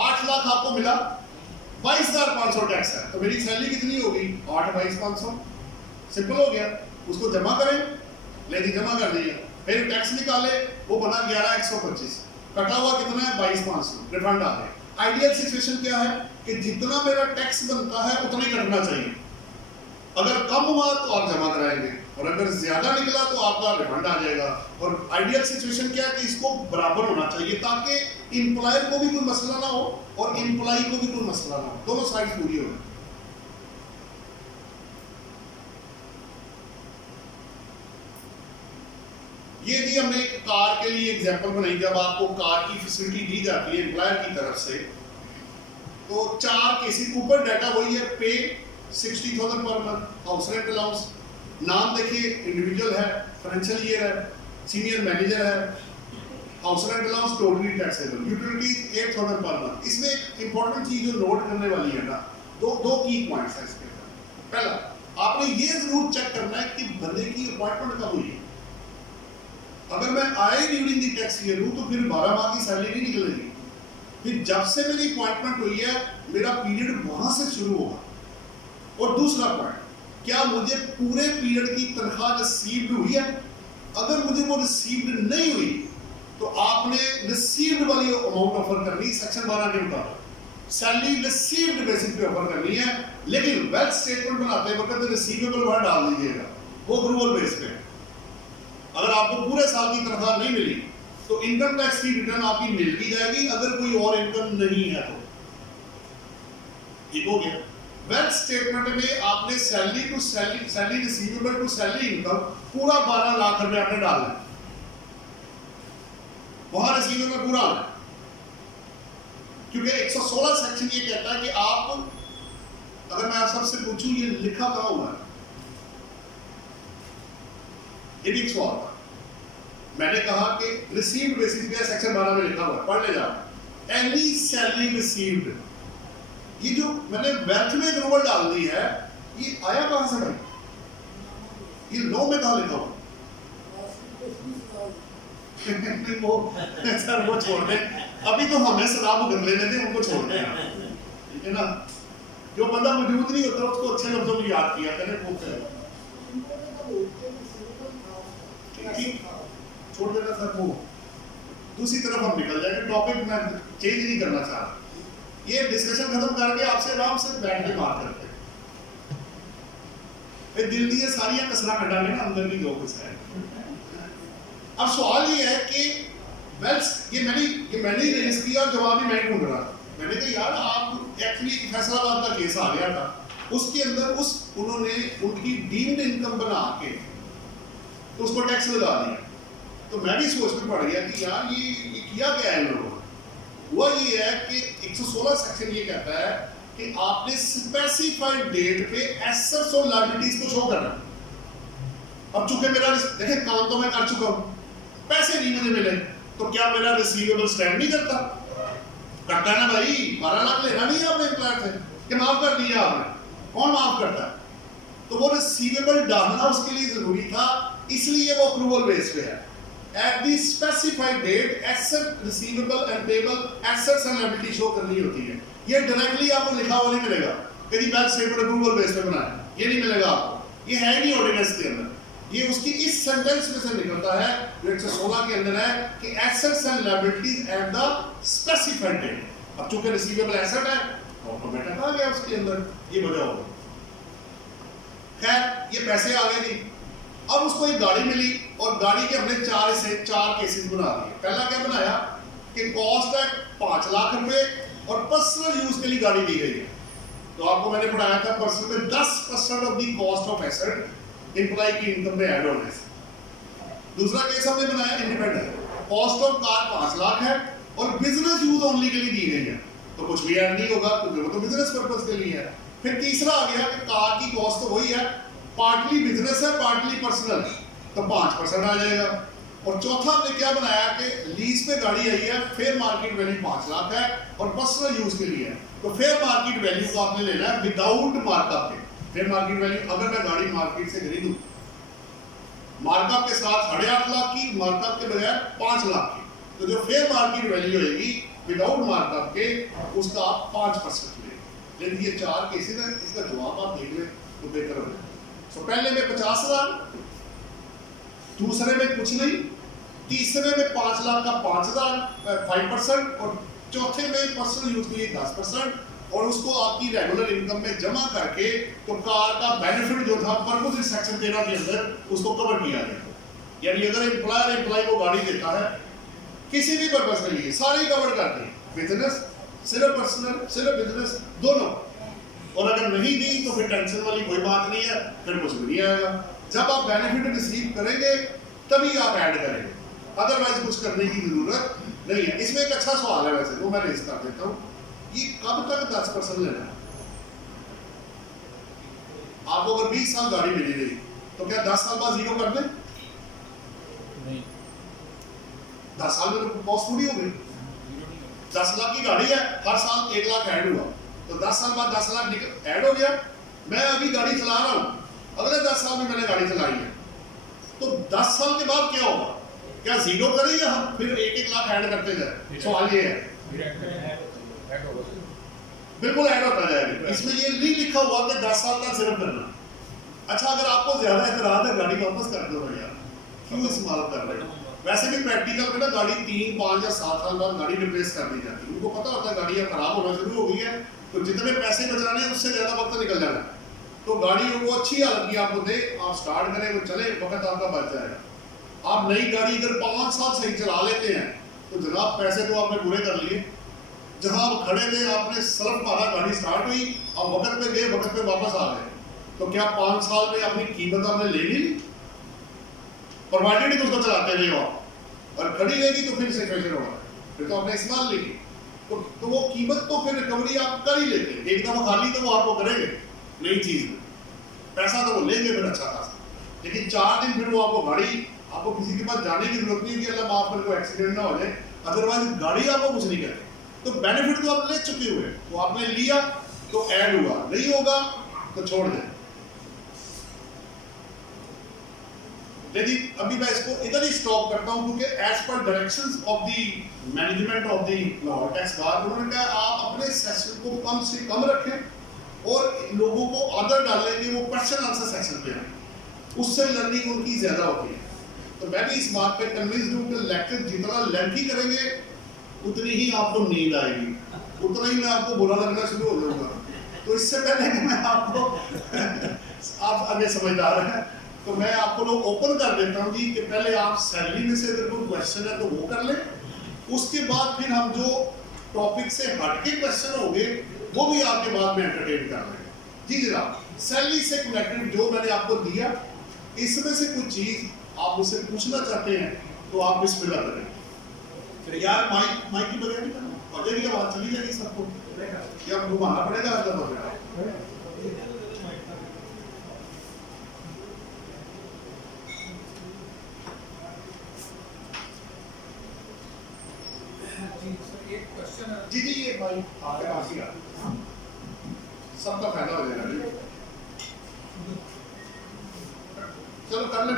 8 लाख आपको मिला, 22,500 टैक्स है, तो मेरी सैलरी कितनी होगी, 8,22,500, सिंपल हो गया। उसको जमा करें, लेकिन जमा कर दिया, फिर टैक्स निकाले, वो बना 11,125, कटा हुआ कितना है 22,500, रिफंड आ गया। आइडियल सिचुएशन क्या है कि जितना मेरा टैक्स बनता है उतना ही कटना चाहिए, अगर कम हुआ तो आप जमा कराएंगे और अगर ज्यादा निकला तो आपका रिफंड आ जाएगा। और आइडियल सिचुएशन क्या है कि इसको बराबर होना चाहिए ताकि एम्प्लॉयर को भी कोई मसला ना हो और एम्प्लॉय को भी कोई मसला ना हो, दोनों साइड पूरी हो। ये भी हमने एक कार के लिए एग्जांपल बनाई, जब आपको कार की फैसिलिटी दी जाती है एम्प्लॉयर की तरफ से, तो 4 केसेस, ऊपर डाटा वही है, पे 60,000 per month, house rent allowance, नाम देखिए इंडिविजुअल है, फाइनेंशियल ईयर है, सीनियर मैनेजर है, house rent allowance totally taxable, utilities 8,000 per month. इसमें एक इंपॉर्टेंट चीज जो नोट करने वाली है ना, दो की पॉइंट्स है इसके अंदर। पहला, आपने ये जरूर चेक करना है कि बंदे की अपॉइंटमेंट कब हुई है। अगर मैं आए ड्यूरिंग दी टैक्स ईयर हूं तो फिर 12 माह की सैलरी नहीं निकलेगी, फिर जब से मेरी अपॉइंटमेंट हुई है मेरा पीरियड वहां से शुरू होगा। और दूसरा पॉइंट, क्या मुझे पूरे पीरियड की तनख्वाह रिसीव्ड हुई है? अगर मुझे वो रिसीव्ड नहीं हुई तो आपने रिसीव्ड वाली अमाउंट ऑफर करनी सेक्शन 12 के मुताबिक। सैलरी रिसीव्ड बेसिस पे ऑफर करनी है, लेकिन वेल्थ स्टेटमेंट बनाते वक्त रिसीवेबल वर्ड डाल दीजिएगा, वो अक्रूवल बेस पे। अगर आपको पूरे साल की तनख्वाह नहीं मिली तो इनकम टैक्स की रिटर्न आपकी मिल भी जाएगी, अगर कोई और इनकम नहीं है तो। ठीक हो गया। वेल्थ स्टेटमेंट में आपने salary to salary receivable to salary income पूरा 12 लाख रुपए आपने डालना है, वहां रिसीवेबल पूरा आना है, क्योंकि 116 सेक्शन ये कहता है कि आप, अगर मैं आप सबसे पूछूं ये लिखा कहां हुआ है, ये भी एक सवाल था। मैंने कहा कि रिसीव्ड बेसिस पे सेक्शन 12 में लिखा हुआ है, पढ़ ले जाओ। एनी सैलरी रिसीव्ड, ये जो मैंने वेल्थ में अक्रूवल डाल दी है, ये आया कहां से भाई? ये लॉ में कहां लिखा हुआ? वो सर वो छोड़ दें, अभी तो हमें शराब उगल लेने दें, उनको छोड़ दें, ठीक है ना। जो बंदा मौजूद नहीं होता उसको अच्छे लफ्जों में याद किया करें, वो ठीक छोड़ देना सर। वो दूसरी तरफ हम निकल जाएंगे, टॉपिक मैं चेंज नहीं करना चाह रहा, ये डिस्कशन खत्म करके आपसे आराम से बैठ के बात करते हैं। दिल दी सारियां कसरा कटांगे ना, अंदर की जो कुछ है। अब सवाल ये है कि वेल्थ, ये मैंने रेज किया और जवाब भी मैं ढूंढ रहा था। मैंने कहा यार आप एक्चुअली फैसलाबाद का केस आ गया था, उसके अंदर उन्होंने उनकी डीम्ड इनकम बना के तो उसको टैक्स लगा दिया। तो मैं भी सोच में पड़ गया कि यार ये किया क्या है इन लोगों ने। हुआ ये है कि 116 सेक्शन ये कहता है कि आपने स्पेसिफाइड डेट पे एसेट्स और लायबिलिटीज को शो करना। अब चूंकि मेरा देखें काम तो मैं कर चुका हूं, पैसे नहीं मुझे मिले, तो क्या मेरा रिसीवेबल स्टैंड नहीं करता? करता है ना भाई, 12 लाख लेना नहीं है आपने एम्प्लॉयर से कि माफ कर दिया आपने, कौन माफ करता है? तो वो रिसीवेबल डालना उसके लिए जरूरी था, इसलिए वो अप्रूवल बेस पे है। At the specified date asset receivable and payable assets and liability show करनी होती है। ये डायरेक्टली आपको लिखा हुआ नहीं मिलेगा कि जी बैंक स्टेटमेंट अप्रूवल बेस पे बनाया, ये नहीं मिलेगा आपको, ये है नहीं ऑर्डिनेंस के अंदर। ये उसकी इस सेंटेंस में से निकलता है जो 116 के अंदर है कि assets and liabilities at the specified date. अब चूंकि रिसीवेबल एसेट है ऑटोमेटिक आ गया उसके अंदर, ये वजह होगी। खैर ये पैसे आ गए नहीं, अब उसको एक गाड़ी मिली और गाड़ी के हमने चार केसेस बना दिए। पहला क्या बनाया कि कॉस्ट है 5 लाख रुपए और पर्सनल यूज के लिए गाड़ी दी गई है। तो आपको मैंने पढ़ाया था पर्सनल में 10% of the cost of asset employ की इनकम में ऐड होने से। दूसरा केस हमने बनाया independent, cost of car 5 lakh है और बिजनेस यूज ओनली के लिए दी गई है, तो कुछ भी ऐड नहीं होगा क्योंकि वो तो बिजनेस पर्पस के लिए है। फिर तीसरा आ गया कि कार की कॉस्ट तो वही है, पार्टली बिजनेस है पार्टली पर्सनल, तो 5% आ जाएगा। और चौथा हमने क्या बनाया कि लीज पे गाड़ी आई है, फेयर मार्केट वैल्यू 5 लाख है और पर्सनल यूज के लिए है, तो फेयर मार्केट वैल्यू को आपने लेना है विदाउट मार्कअप के। फेयर मार्केट वैल्यू अगर मैं गाड़ी मार्केट से खरीदूं मार्कअप के साथ 8.5 लाख की, मार्कअप के बगैर 5 लाख की, तो जो फेयर मार्केट वैल्यू होगी विदाउट मार्कअप के उसका आप 5% लेंगे। लेकिन ये 4 केसेस हैं, इसका जवाब आप देख लें तो बेहतर हो जाए। तो पहले में 50,000, दूसरे में कुछ नहीं, तीसरे में 5 लाख का 5% और चौथे में पर्सनल यूज के लिए 10%, और उसको आपकी रेगुलर इनकम में जमा करके तो कार का बेनिफिट जो था पर्पस इस सेक्शन 13 के अंदर उसको कवर किया गया। यानी अगर एम्प्लॉयर एम्प्लॉय को गाड़ी देता है किसी भी पर्पस के लिए, सारे कवर करते हैं, बिजनेस सिर्फ पर्सनल सिर्फ बिजनेस दोनों, और अगर नहीं दी तो फिर टेंशन वाली कोई बात नहीं है, फिर कुछ भी नहीं आएगा। जब आप बेनिफिट रिसीव करेंगे तभी आप ऐड करेंगे, अदरवाइज कुछ करने की जरूरत नहीं है। इसमें एक अच्छा सवाल है वैसे, वो मैं रेज कर देता हूँ, ये कब तक 10% लेना है? आपको अगर 20 साल गाड़ी मिली रही तो क्या 10 साल बाद जीरो कर दें? नहीं, 10 साल में तो कॉस्ट पूरी हो गई। 10 लाख की गाड़ी है, हर साल 1 लाख ऐड हुआ, तो 10 साल बाद 10 लाख ऐड हो गया। मैं अभी गाड़ी चला रहा हूँ, अगले 10 साल में मैंने गाड़ी चलाई है, तो 10 साल के बाद क्या होगा? क्या जीरो करें या हम फिर 1-1 लाख ऐड करते जाए? सवाल ये है। बिल्कुल ऐड होता जाएगा। इसमें ये नहीं लिखा हुआ कि 10 साल तक सिर्फ करना। अच्छा, अगर आपको ज्यादा एतराज है गाड़ी वापस कर दो यार, क्यों इस्तेमाल कर रहे हो? वैसे भी प्रैक्टिकल में ना गाड़ी 3, 5 या 7 साल बाद गाड़ी रिप्लेस कर दी जाती है। उनको पता होता है गाड़ी अब खराब होना शुरू हो गई है, तो जितने पैसे बचाने हैं उससे ज़्यादा वक्त निकल जाना है। तो गाड़ी वो अच्छी हालत की आपको दे, आप स्टार्ट करें, वो चले, वक्त आपका बच जाएगा। आप नई गाड़ी अगर 5 साल सही चला लेते हैं तो जनाब पैसे तो आपने पूरे कर लिए। जहाँ आप खड़े थे, आपने सर्फ मारा, गाड़ी स्टार्ट हुई, आप वक्त पे गए, वक्त पे वापस आ गए, तो क्या 5 साल में अपनी कीमत आपने ले ली? प्रोवाइडेड ही उसको चलाते रहे हो आप, और खड़ी रहेगी तो फिर सिचुएशन होगा, फिर तो आपने इस्तेमाल ली। तो वो कीमत तो फिर रिकवरी आप कर ही लेते। एक दफा खाली तो वो आपको करेंगे नई चीज में, पैसा तो वो लेंगे फिर अच्छा खासा, लेकिन 4 दिन फिर वो आपको गाड़ी, आपको किसी के पास जाने की जरूरत नहीं कि अल्लाह माफ कर कोई एक्सीडेंट ना हो जाए, अदरवाइज गाड़ी आपको कुछ नहीं करे। तो बेनिफिट तो आप ले चुके हुए, तो आपने लिया तो ऐड हुआ, नहीं होगा तो छोड़ दें। लेकिन अभी मैं इसको इधर ही स्टॉप करता हूं, क्योंकि as per directions of the management of the Lahore tax bar, उन्होंने कहा आप अपने सेशन को कम से कम रखें और लोगों को आदत डालें कि वो क्वेश्चन आंसर सेक्शन पे आए, उससे लर्निंग उनकी ज्यादा होती है। तो मैं भी इस बात पे कन्विंस्ड हूं कि लेक्चर जितना लेंथी करेंगे उतनी ही आपको नींद आएगी, उतना ही मैं आपको बुरा लगना शुरू हो जाऊंगा। तो इससे पहले कि मैं आपको आप आगे समझदार हैं, तो मैं आपको लोग ओपन कर देता हूँ कि पहले आप सैलरी में से अगर कोई क्वेश्चन है तो वो कर लें, उसके बाद फिर हम जो टॉपिक से हटके क्वेश्चन होंगे वो भी आपके बाद में एंटरटेन कर लेंगे। जी जनाब, सैलरी से कनेक्टेड जो मैंने आपको दिया, इसमें से कुछ चीज आप मुझसे पूछना चाहते हैं तो आप बिस्मिल्लाह करें। यार माइक की बगैर नहीं करना, बगैर की आवाज चली जाएगी सबको, या घुमाना पड़ेगा अंदर वगैरह। जी जी, ये भाई आपके पास ही आ, सबका फायदा हो जाएगा। चलो कर लें।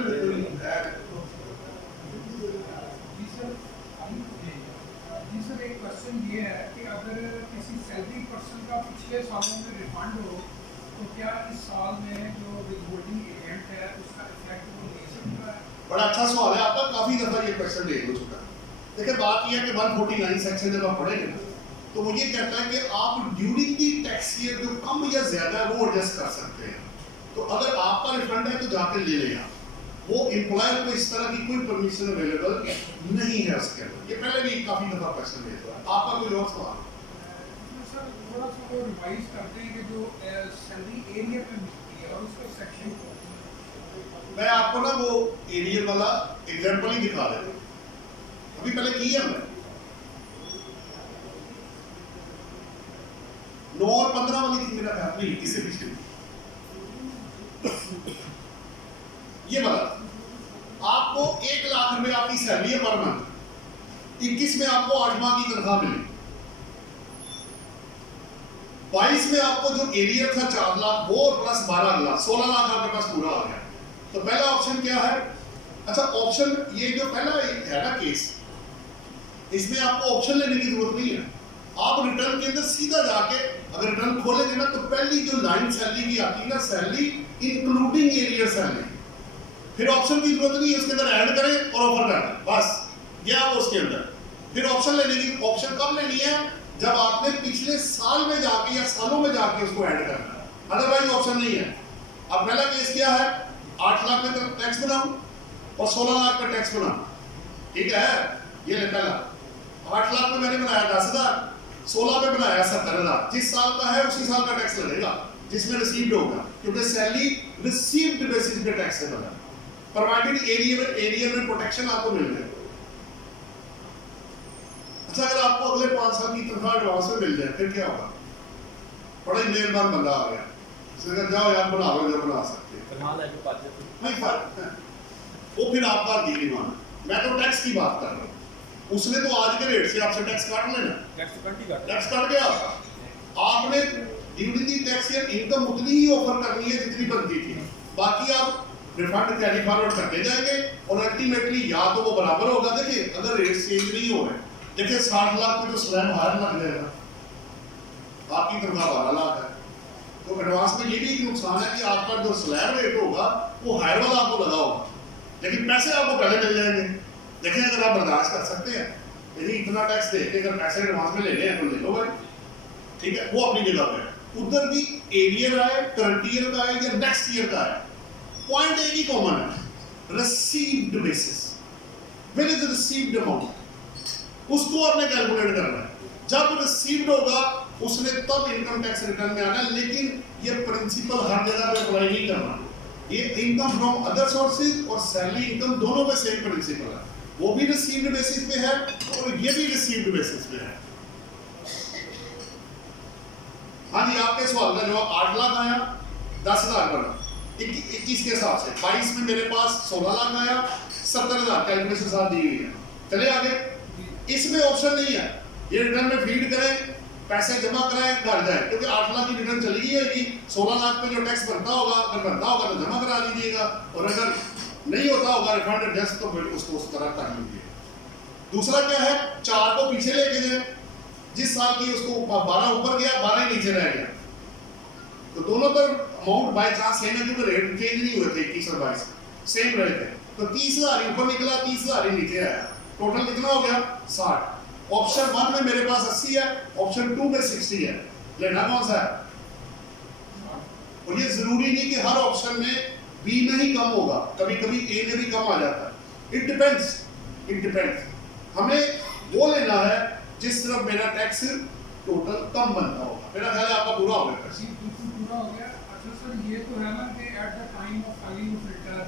जी सर, एक क्वेश्चन ये है कि अगर किसी सैलरी पर्सन का पिछले सालों में रिफंड हो तो क्या इस साल में जो विदहोल्डिंग एजेंट है उसका इफेक्ट वो ले सकता है? बड़ा अच्छा सवाल है आपका, काफी दफा ये क्वेश्चन ले चुका है। देखिए बात यह है कि 149 सेक्शन जब आप पढ़ेंगे ना, तो वो ये कहता है कि आप ड्यूरिंग दी टैक्स ईयर जो कम या ज्यादा है वो एडजस्ट कर सकते हैं। तो अगर आपका रिफंड है तो जाके ले लें आप, वो एम्प्लॉयर को इस तरह की कोई परमिशन अवेलेबल नहीं है उसके अंदर। ये पहले भी काफी दफा क्वेश्चन ले चुका है। आपका कोई और सवाल? सर थोड़ा सा वो रिवाइज करते हैं कि जो सैलरी एरिया पे मिलती है और उसका सेक्शन, मैं आपको ना वो एरियल वाला एग्जांपल ही दिखा देता हूं, अभी पहले की है हमने 9 और 15 वाली थी मेरा ख्याल नहीं, इससे पिछले ये वाला आपको 1 लाख रुपए आपकी सैलरी है पर मंथ, 21 में आपको 8 माह की तनख्वाह मिली, 22 में आपको जो एरियर था 4 लाख वो प्लस 12 लाख 16 लाख आपके पास पूरा आ गया। तो पहला ऑप्शन क्या है? अच्छा ऑप्शन ये जो पहला है ना केस, इसमें आपको ऑप्शन लेने की जरूरत नहीं है। आप रिटर्न के अंदर सीधा जाके अगर रिटर्न खोलेंगे ना तो पहली जो लाइन सैलरी की आती है ना, सैलरी इंक्लूडिंग एरियर सैलरी, फिर ऑप्शन की जरूरत नहीं है, उसके अंदर ऐड करें और ऑफर कर दें, बस गया वो उसके अंदर। फिर ऑप्शन लेने की, ऑप्शन कब लेनी है? जब आपने पिछले साल में जाके या सालों में जाके उसको ऐड करना है, अदरवाइज ऑप्शन नहीं है। अब पहला केस क्या है? 8 लाख में टैक्स बनाऊं और 16 लाख का टैक्स बनाऊं, ठीक है? ये ले पहला 8 लाख में मैंने बनाया 10,000, 16 में बनाया 70,000। जिस साल का है उसी साल का टैक्स लगेगा जिसमें रिसीव्ड होगा, क्योंकि सैलरी रिसीव्ड बेसिस पे टैक्स है बना। प्रोवाइडेड एरिया में प्रोटेक्शन आपको मिल जाएगा। अच्छा अगर आपको अगले 5 साल की तनख्वाह एडवांस में मिल जाए फिर क्या होगा? बड़ा ही मेहरबान बंदा आ गया, अगर जाओ यार बना लो जो बना सकते हैं, नहीं फर्क है वो फिर आपका दीन ईमान। मैं तो टैक्स की बात कर रहा हूँ, उसने तो आज के रेट से आपसे टैक्स काट लेना, टैक्स कट गया आपका। आपने during the tax year income उतनी ही ऑफर करनी है जितनी बनती थी, बाकी आप रिफंड कैरी फॉरवर्ड करते जाएंगे और अल्टीमेटली या तो वो बराबर होगा। देखिए अगर रेट चेंज नहीं हो रहे, देखिए 60 लाख में तो स्लैब हायर लग जाएगा, आपकी तनख्वाह 12 लाख है, तो एडवांस में ये भी एक नुकसान है कि आपका जो स्लैब रेट होगा वो हायर वाला आपको लगा होगा, लेकिन पैसे आपको पहले मिल जाएंगे। देखिए अगर आप बर्दाश्त कर सकते हैं, यदि इतना टैक्स दे के अगर पैसे एडवांस में लेने हैं तो ले लो भाई, ठीक है, वो अपनी जगह पे है। उधर भी एरियर आए, करंट ईयर का आए या नेक्स्ट ईयर का आए, पॉइंट एक ही कॉमन है, received basis. When is received amount, उसको आपने कैलकुलेट करना है। जब रिसीव्ड होगा उसने तब इनकम टैक्स रिटर्न में आना है, लेकिन ये प्रिंसिपल हर जगह पे अप्लाई नहीं करना। ये इनकम फ्रॉम अदर सोर्सेज और सैलरी इनकम दोनों में सेम प्रिंसिपल है, वो भी रिसीव्ड बेसिस पे है और ये भी रिसीव्ड बेसिस पे है। हाँ जी, आपके सवाल का जवाब 8 लाख आया, 10,000 बना 21 के हिसाब से, 22 में मेरे पास 16 लाख आया, 70,000 कैलकुलेशन साथ दी हुई है। चले आगे, इसमें ऑप्शन नहीं है ये रिटर्न में फीड करें, पैसे जमा कराएं, घर जाए, क्योंकि 8 लाख की रिटर्न चली गई होगी, 16 लाख पे जो टैक्स बनता होगा, अगर बनता होगा तो जमा करा दीजिएगा, और अगर नहीं होता होगा रिफंड एडजस्ट तो फिर उसको उस तरह कर लीजिए। दूसरा क्या है, 4 को पीछे लेके जाए, जिस साल की उसको 12 ऊपर गया 12 ही नीचे रह गया, तो दोनों तरफ अमाउंट बाय चांस सेम है, क्योंकि रेट चेंज नहीं हुए थे 21 और 22 सेम रहे थे, तो 30,000 ऊपर निकला, 30,000 नीचे आया, टोटल कितना हो गया 60। ऑप्शन 1 में मेरे पास 80 है, ऑप्शन 2 में 60 है, लेना कौन सा है? और ये जरूरी नहीं कि हर ऑप्शन में बी में ही कम होगा, कभी कभी ए में भी कम आ जाता है, इट डिपेंड्स। हमें वो लेना है जिस तरफ मेरा टैक्स टोटल कम बनता होगा। मेरा ख्याल है आपका पूरा हो गया। जी बिल्कुल पूरा हो गया। अच्छा सर, ये तो है ना कि at the time of filing of return,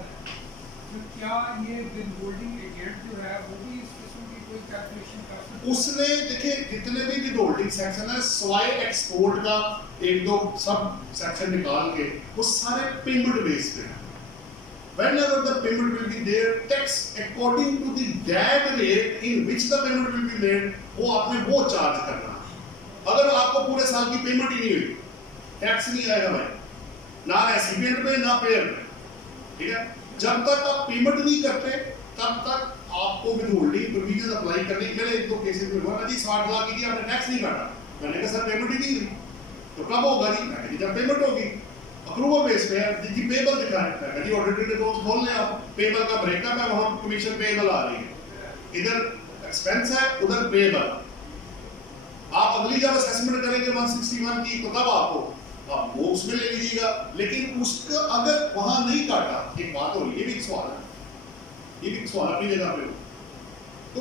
तो क्या ये विदहोल्डिंग एजेंट जो है वो भी इस किस्म की कोई कैलकुलेशन कर सकता है? उसने देखिए जितने भी विदहोल्डिंग सेक्शन है, सवाए एक्सपोर्ट का 1-2 सब सेक्शन निकाल के, वो सारे पेमेंट बेस पे हैं। Whenever the payment will be there, tax according to the that rate in which the payment will be made, वो आपने वो चार्ज करना। अगर आपको पूरे साल की पेमेंट ही नहीं हुई, टैक्स नहीं आएगा भाई, ना रेसिपिएंट पे ना पेयर पे, ठीक है। जब तक आप पेमेंट नहीं करते तब तक आपको विदहोल्डिंग प्रोविजन अप्लाई करने। मेरे 1-2 केसेस में हुआ ना जी, 60 लाख की थी, आपने टैक्स नहीं काटा, मैंने कहा सर पेमेंट ही नहीं हुई, तो कब होगा जी? मैंने कहा जब पेमेंट होगी। अप्रूवल बेस पे है जी, पेबल दिखा है, मैं कहा ऑडिटेड अकाउंट्स खोल लें आप, पेबल का ब्रेकअप है, वहां कमीशन पेबल आ रही है, इधर एक्सपेंस है उधर पेबल। आप अगली जब असेसमेंट करेंगे 161 की, तो तब आपको आप वो उसमें ले लीजिएगा, लेकिन उसका अगर वहां नहीं काटा, एक बात हो रही है, ये भी एक सवाल है, ये भी एक सवाल अपनी जगह पे हो, तो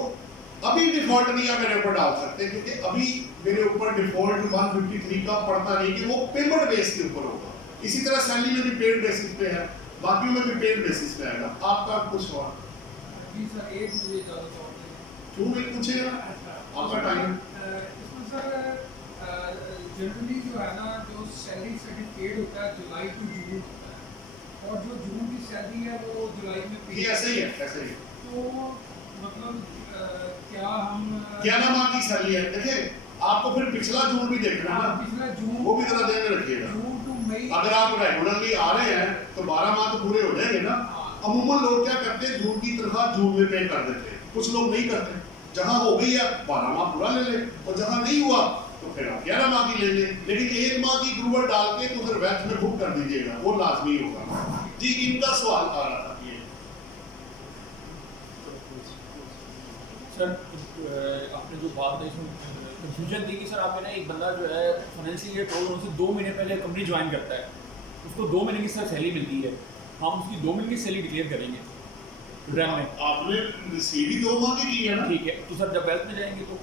अभी डिफॉल्ट नहीं आप मेरे ऊपर डाल सकते, क्योंकि अभी मेरे ऊपर डिफॉल्ट 153 का पड़ता नहीं कि वो पेमेंट बेस के ऊपर होगा। इसी तरह सैलरी में भी पेड बेसिस पे है, बाकियों में भी पेड बेसिस पे आएगा। आपका कुछ और? जी सर, एक मुझे ज़्यादा चाहते हैं क्यों नहीं पूछेगा आपका टाइम? इसमें सर जनरली जो है ना, जो सैलरी सर्टिफिकेट होता है जुलाई टू जून होता है, और जो जून की सैलरी है वो जुलाई में ये ऐसे ही है, ऐसे ही। तो मतलब क्या हम 11 माह की सैलरी है, देखिए आपको फिर पिछला जून भी देखना है ना, पिछला जून, वो भी जरा ध्यान में रखिएगा। जून टू मई, अगर आप रेगुलरली आ रहे हैं तो 12 माह तो पूरे हो जाएंगे ना। अमूमन लोग क्या करते हैं, जून की तनख्वाह जून में पे कर देते हैं, कुछ लोग नहीं करते, जहां हो गई है 12 माह पूरा ले ले, और जहां नहीं हुआ तो फिर आप 11 माह की ले लें, लेकिन 1 माह की अप्रूवल डाल के तो उधर वेल्थ में बुक कर दीजिएगा, वो लाजमी होगा जी। इनका सवाल आ रहा था ये सर, आपने जो बात नहीं सुनी, कंफ्यूजन थी कि सर आपके ना एक बंदा जो है फाइनेंशियल ईयर 12 से 2 महीने पहले कंपनी ज्वाइन करता है, उसको 2 महीने की सर सैलरी मिलती है, हम उसकी 2 महीने की सैलरी डिक्लेयर करेंगे रिटर्न में। आपने रिसीव ही 2 माह की है ना, ठीक है, तो सर जब वेल्थ में जाएंगे तो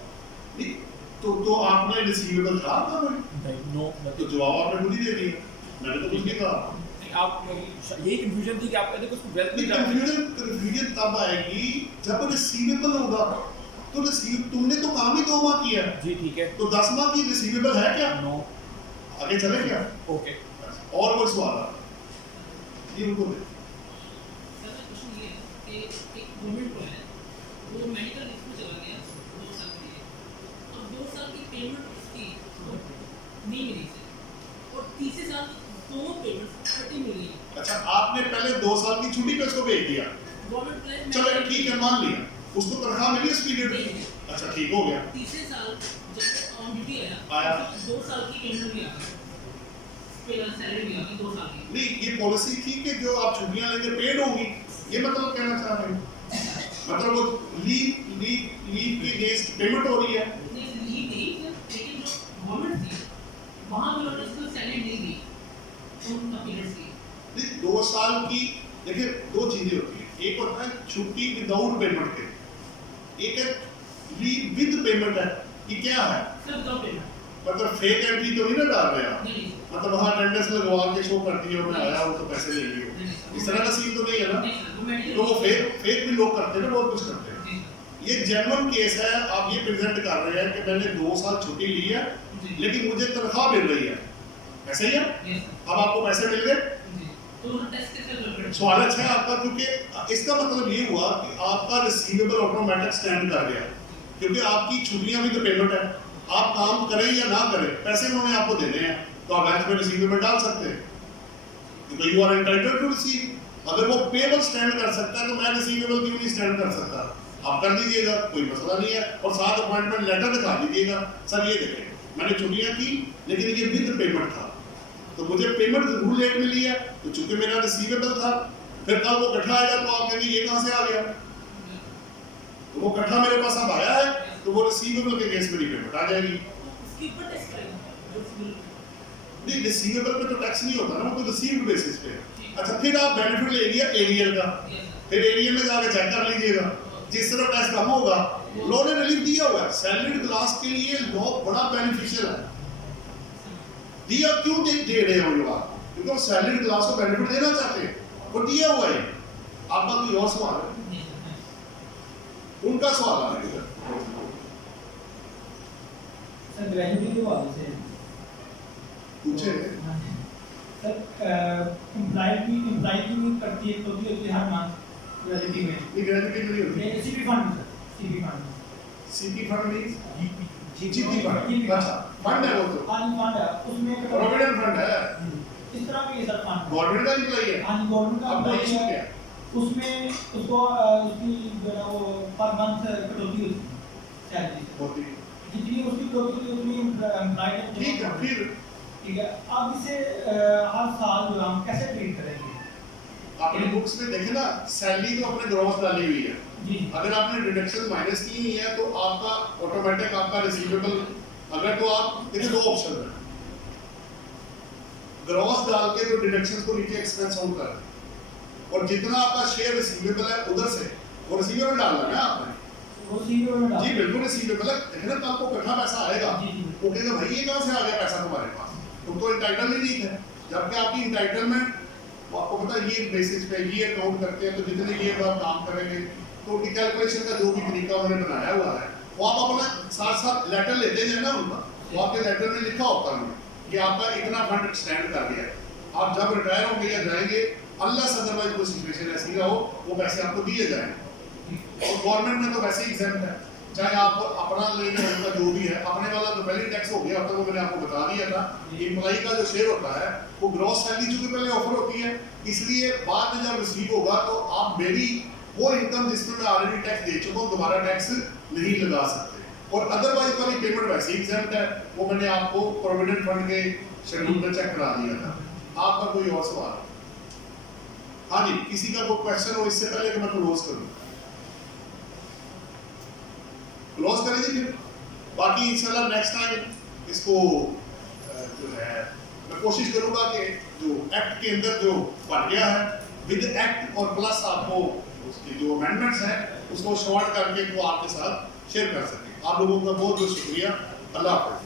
नहीं, तो आपने रिसीवेबल था ना, नहीं, नो, तो जवाब आपने खुद ही दे दिया, मैंने तो कुछ नहीं कहा। आप यही कंफ्यूजन थी कि आप कहते हैं कि उसको वेल्थ में नहीं, जाना कंफ्यूजन तब आएगी जब रिसीवेबल होगा, तो रिसीव तुमने तो काम ही 2 माह किया है, जी ठीक है, तो 10 माह की रिसीवेबल है क्या? नो, आगे चले क्या? ओके। और कोई सवाल है? ये उनको दे। सर क्वेश्चन ये है कि एक गवर्नमेंट को है वो मेडिकल लिस्ट में चला गया 2 साल के लिए, अब 2 साल की पेमेंट उसकी नहीं मिली से, और तीसरे साल दोनों पेमेंट 30 मिली। अच्छा, आपने पहले 2 साल की छुट्टी पे उसको भेज दिया, गवर्नमेंट प्लान चलो ठीक है, मान लिया उसको तनख्वाह मिली इस पीरियड में, अच्छा ठीक हो गया। तीसरे साल जब ऑन ड्यूटी आया। आया 2 साल की पेमेंट भी आ गई, पे सैलरी भी आ गई 2 साल की। नहीं, ये पॉलिसी थी कि जो आप छुट्टियां लेंगे पेड होंगी, ये मतलब कहना चाह रहे हैं? मतलब वो लीव के अगेंस्ट पेमेंट हो रही है। नहीं लीव नहीं, लेकिन जो गवर्नमेंट थी वहाँ पे लोगों ने उसको सैलरी नहीं दी उनका पीरियड थी। नहीं, 2 साल की देखिए 2 चीजें होती है, एक होता है छुट्टी विदाउट पेमेंट के, एक है लीव विद पेमेंट है। ये क्या है? सिर्फ दो पेमेंट मतलब फेक एंट्री तो नहीं ना डाल रहे आप, नहीं मतलब वहाँ अटेंडेंस लगवा के शो करती है मैं आया हूँ तो पैसे ले लियो, नहीं इस तरह का सीन तो नहीं है ना। नहीं सर, वो मेडिकल तो वो फेक भी लोग करते हैं ना, बहुत कुछ करते हैं। जी सर, ये जेन्युइन केस है, आप ये प्रेजेंट कर रहे हैं कि मैंने 2 साल छुट्टी ली है जी लेकिन मुझे तनख्वाह मिल रही है, ऐसा ही है। यस सर, अब आपको पैसे मिल गए, जी तो उन्होंने टेस्ट कैसे कर सवाल अच्छा है आपका, क्योंकि इसका मतलब ये हुआ कि आपका रिसीवेबल ऑटोमेटिक स्टैंड कर गया, क्योंकि आपकी छुट्टियां भी तो पेमेंट है, आप काम करें या ना करें पैसे उन्होंने आपको देने हैं, तो आप बैंक में रिसीवेबल डाल सकते हैं, क्योंकि you are entitled to receive. अगर वो पेबल स्टैंड कर सकता है तो मैं रिसीवेबल क्यों नहीं स्टैंड कर सकता? आप कर दीजिएगा, कोई मसला नहीं है, और साथ अपॉइंटमेंट लेटर दिखा दीजिएगा, सर ये देखें मैंने छुट्टियां की लेकिन ये विद पेमेंट था, तो मुझे पेमेंट जरूर लेट मिली है, तो चूंकि मेरा रिसीवेबल था, फिर कल वो इकट्ठा आएगा तो आप कहेंगे ये कहाँ से आ गया, तो वो इकट्ठा मेरे पास अब आया है तो वो रिसीवेबल के केस में पेमेंट आ जाएगी। उसके ऊपर टेस्ट करेगा जो सिविल नहीं, रिसीवेबल पे तो टैक्स नहीं होता ना, वो तो रिसीव्ड बेसिस पे है। अच्छा, फिर आप बेनिफिट ले लिया एरियर का, यस सर, फिर एरियर में जाके चेक कर लीजिएगा, जिस तरह टैक्स कम होगा लॉ ने रिलीफ दिया हुआ है। सैलरीड क्लास के लिए लॉ बड़ा बेनिफिशियल है, दिया क्यों दे रहे हो ये बात, क्योंकि वो सैलरीड क्लास को बेनिफिट देना चाहते हैं, वो दिया हुआ है। आपका कोई और सवाल है? जी सर, उनका सवाल आ रहा है सर ग्रेजुएटी के हवाले से पूछे। सर एम्प्लॉय की करती है तो भी होती है हर मंथ ग्रेजुएटी में ये ग्रेजुएटी नहीं होती, ये CP fund sir CP fund means GP GP fund, अच्छा फंड है वो तो, हाँ जी फंड है उसमें प्रोविडेंट फंड है, इस तरह भी ये सर फंड गवर्नमेंट का एम्प्लॉई है। हाँ जी गवर्नमेंट का आपका employee इशू है, क्या है? उसमें उसको उसकी जो है वो पर मंथ कटौती होती है सैलरी होती है, जितनी उसकी कटौती होती है उतनी एम्प्लॉय ने ठीक है। फिर ठीक है, अब इसे हर साल जो है हम कैसे ट्रीट करेंगे? अपने बुक्स में देखे ना, सैलरी तो अपने ग्रॉस डाली हुई है, जी अगर आपने डिडक्शन माइनस की ही है तो आपका ऑटोमेटिक आपका रिसीवेबल, अगर तो आप देखिए 2 ऑप्शन है, ग्रॉस डाल के तो डिडक्शंस को नीचे एक्सपेंस आउट कर, और जितना आपका शेयर रिसीवेबल है उधर से वो रिसीवेबल डालना है ना आपने। वो सीधे में डाल जी बिल्कुल रिसीवेबल है, देखिए ना कल को इकट्ठा पैसा आएगा, जी, जी। वो कहेगा भाई ये कहाँ से आ गया पैसा तुम्हारे पास, तुम तो इंटाइटल ही नहीं थे, जबकि आपकी इंटाइटलमेंट आपको पता है ये बेसिस पे ये काउंट करते हैं, तो जितने ये बार काम करेंगे तो उनकी कैलकुलेशन का जो भी तरीका उन्होंने बनाया हुआ है वो आप अपना साथ साथ लेटर लेते जाए ना उनका, वो आपके लेटर में लिखा होता है उन्होंने कि आपका इतना फंड स्टैंड कर दिया है, आप जब रिटायर होंगे या जाएंगे अल्लाह से अदरवाइज कोई सिचुएशन ऐसी ना हो वो पैसे आपको दिए जाएंगे। और गवर्नमेंट में तो वैसे ही एग्जाम्प्ट है, चाहे आप अपना लेंगे उनका जो भी है, अपने वाला तो पहले टैक्स हो गया होता है, वो मैंने आपको बता दिया था। एम्प्लॉई का जो शेयर होता है वो ग्रॉस सैलरी चूंकि पहले ऑफर होती है, इसलिए बाद में जब रिसीव होगा तो आप मेरी वो इनकम जिसमें मैं ऑलरेडी टैक्स दे चुका हूँ दोबारा टैक्स नहीं लगा सकते, और अदरवाइज वाली पेमेंट वैसे ही एग्जाम्प्ट है, वो मैंने आपको प्रोविडेंट फंड के शेड्यूल में चेक करा दिया था। आपका कोई और सवाल? हाँ जी, किसी का कोई क्वेश्चन हो इससे पहले कि मैं क्लोज करूँ? क्लोज करें जी फिर, बाकी इंशाल्लाह नेक्स्ट टाइम इसको जो है मैं कोशिश करूंगा कि जो एक्ट के अंदर जो बन गया है विद एक्ट और प्लस आपको उसकी जो अमेंडमेंट्स हैं उसको शॉर्ट करके वो आपके साथ शेयर कर सकें। आप लोगों का बहुत बहुत शुक्रिया। अल्लाह हाफ़िज़।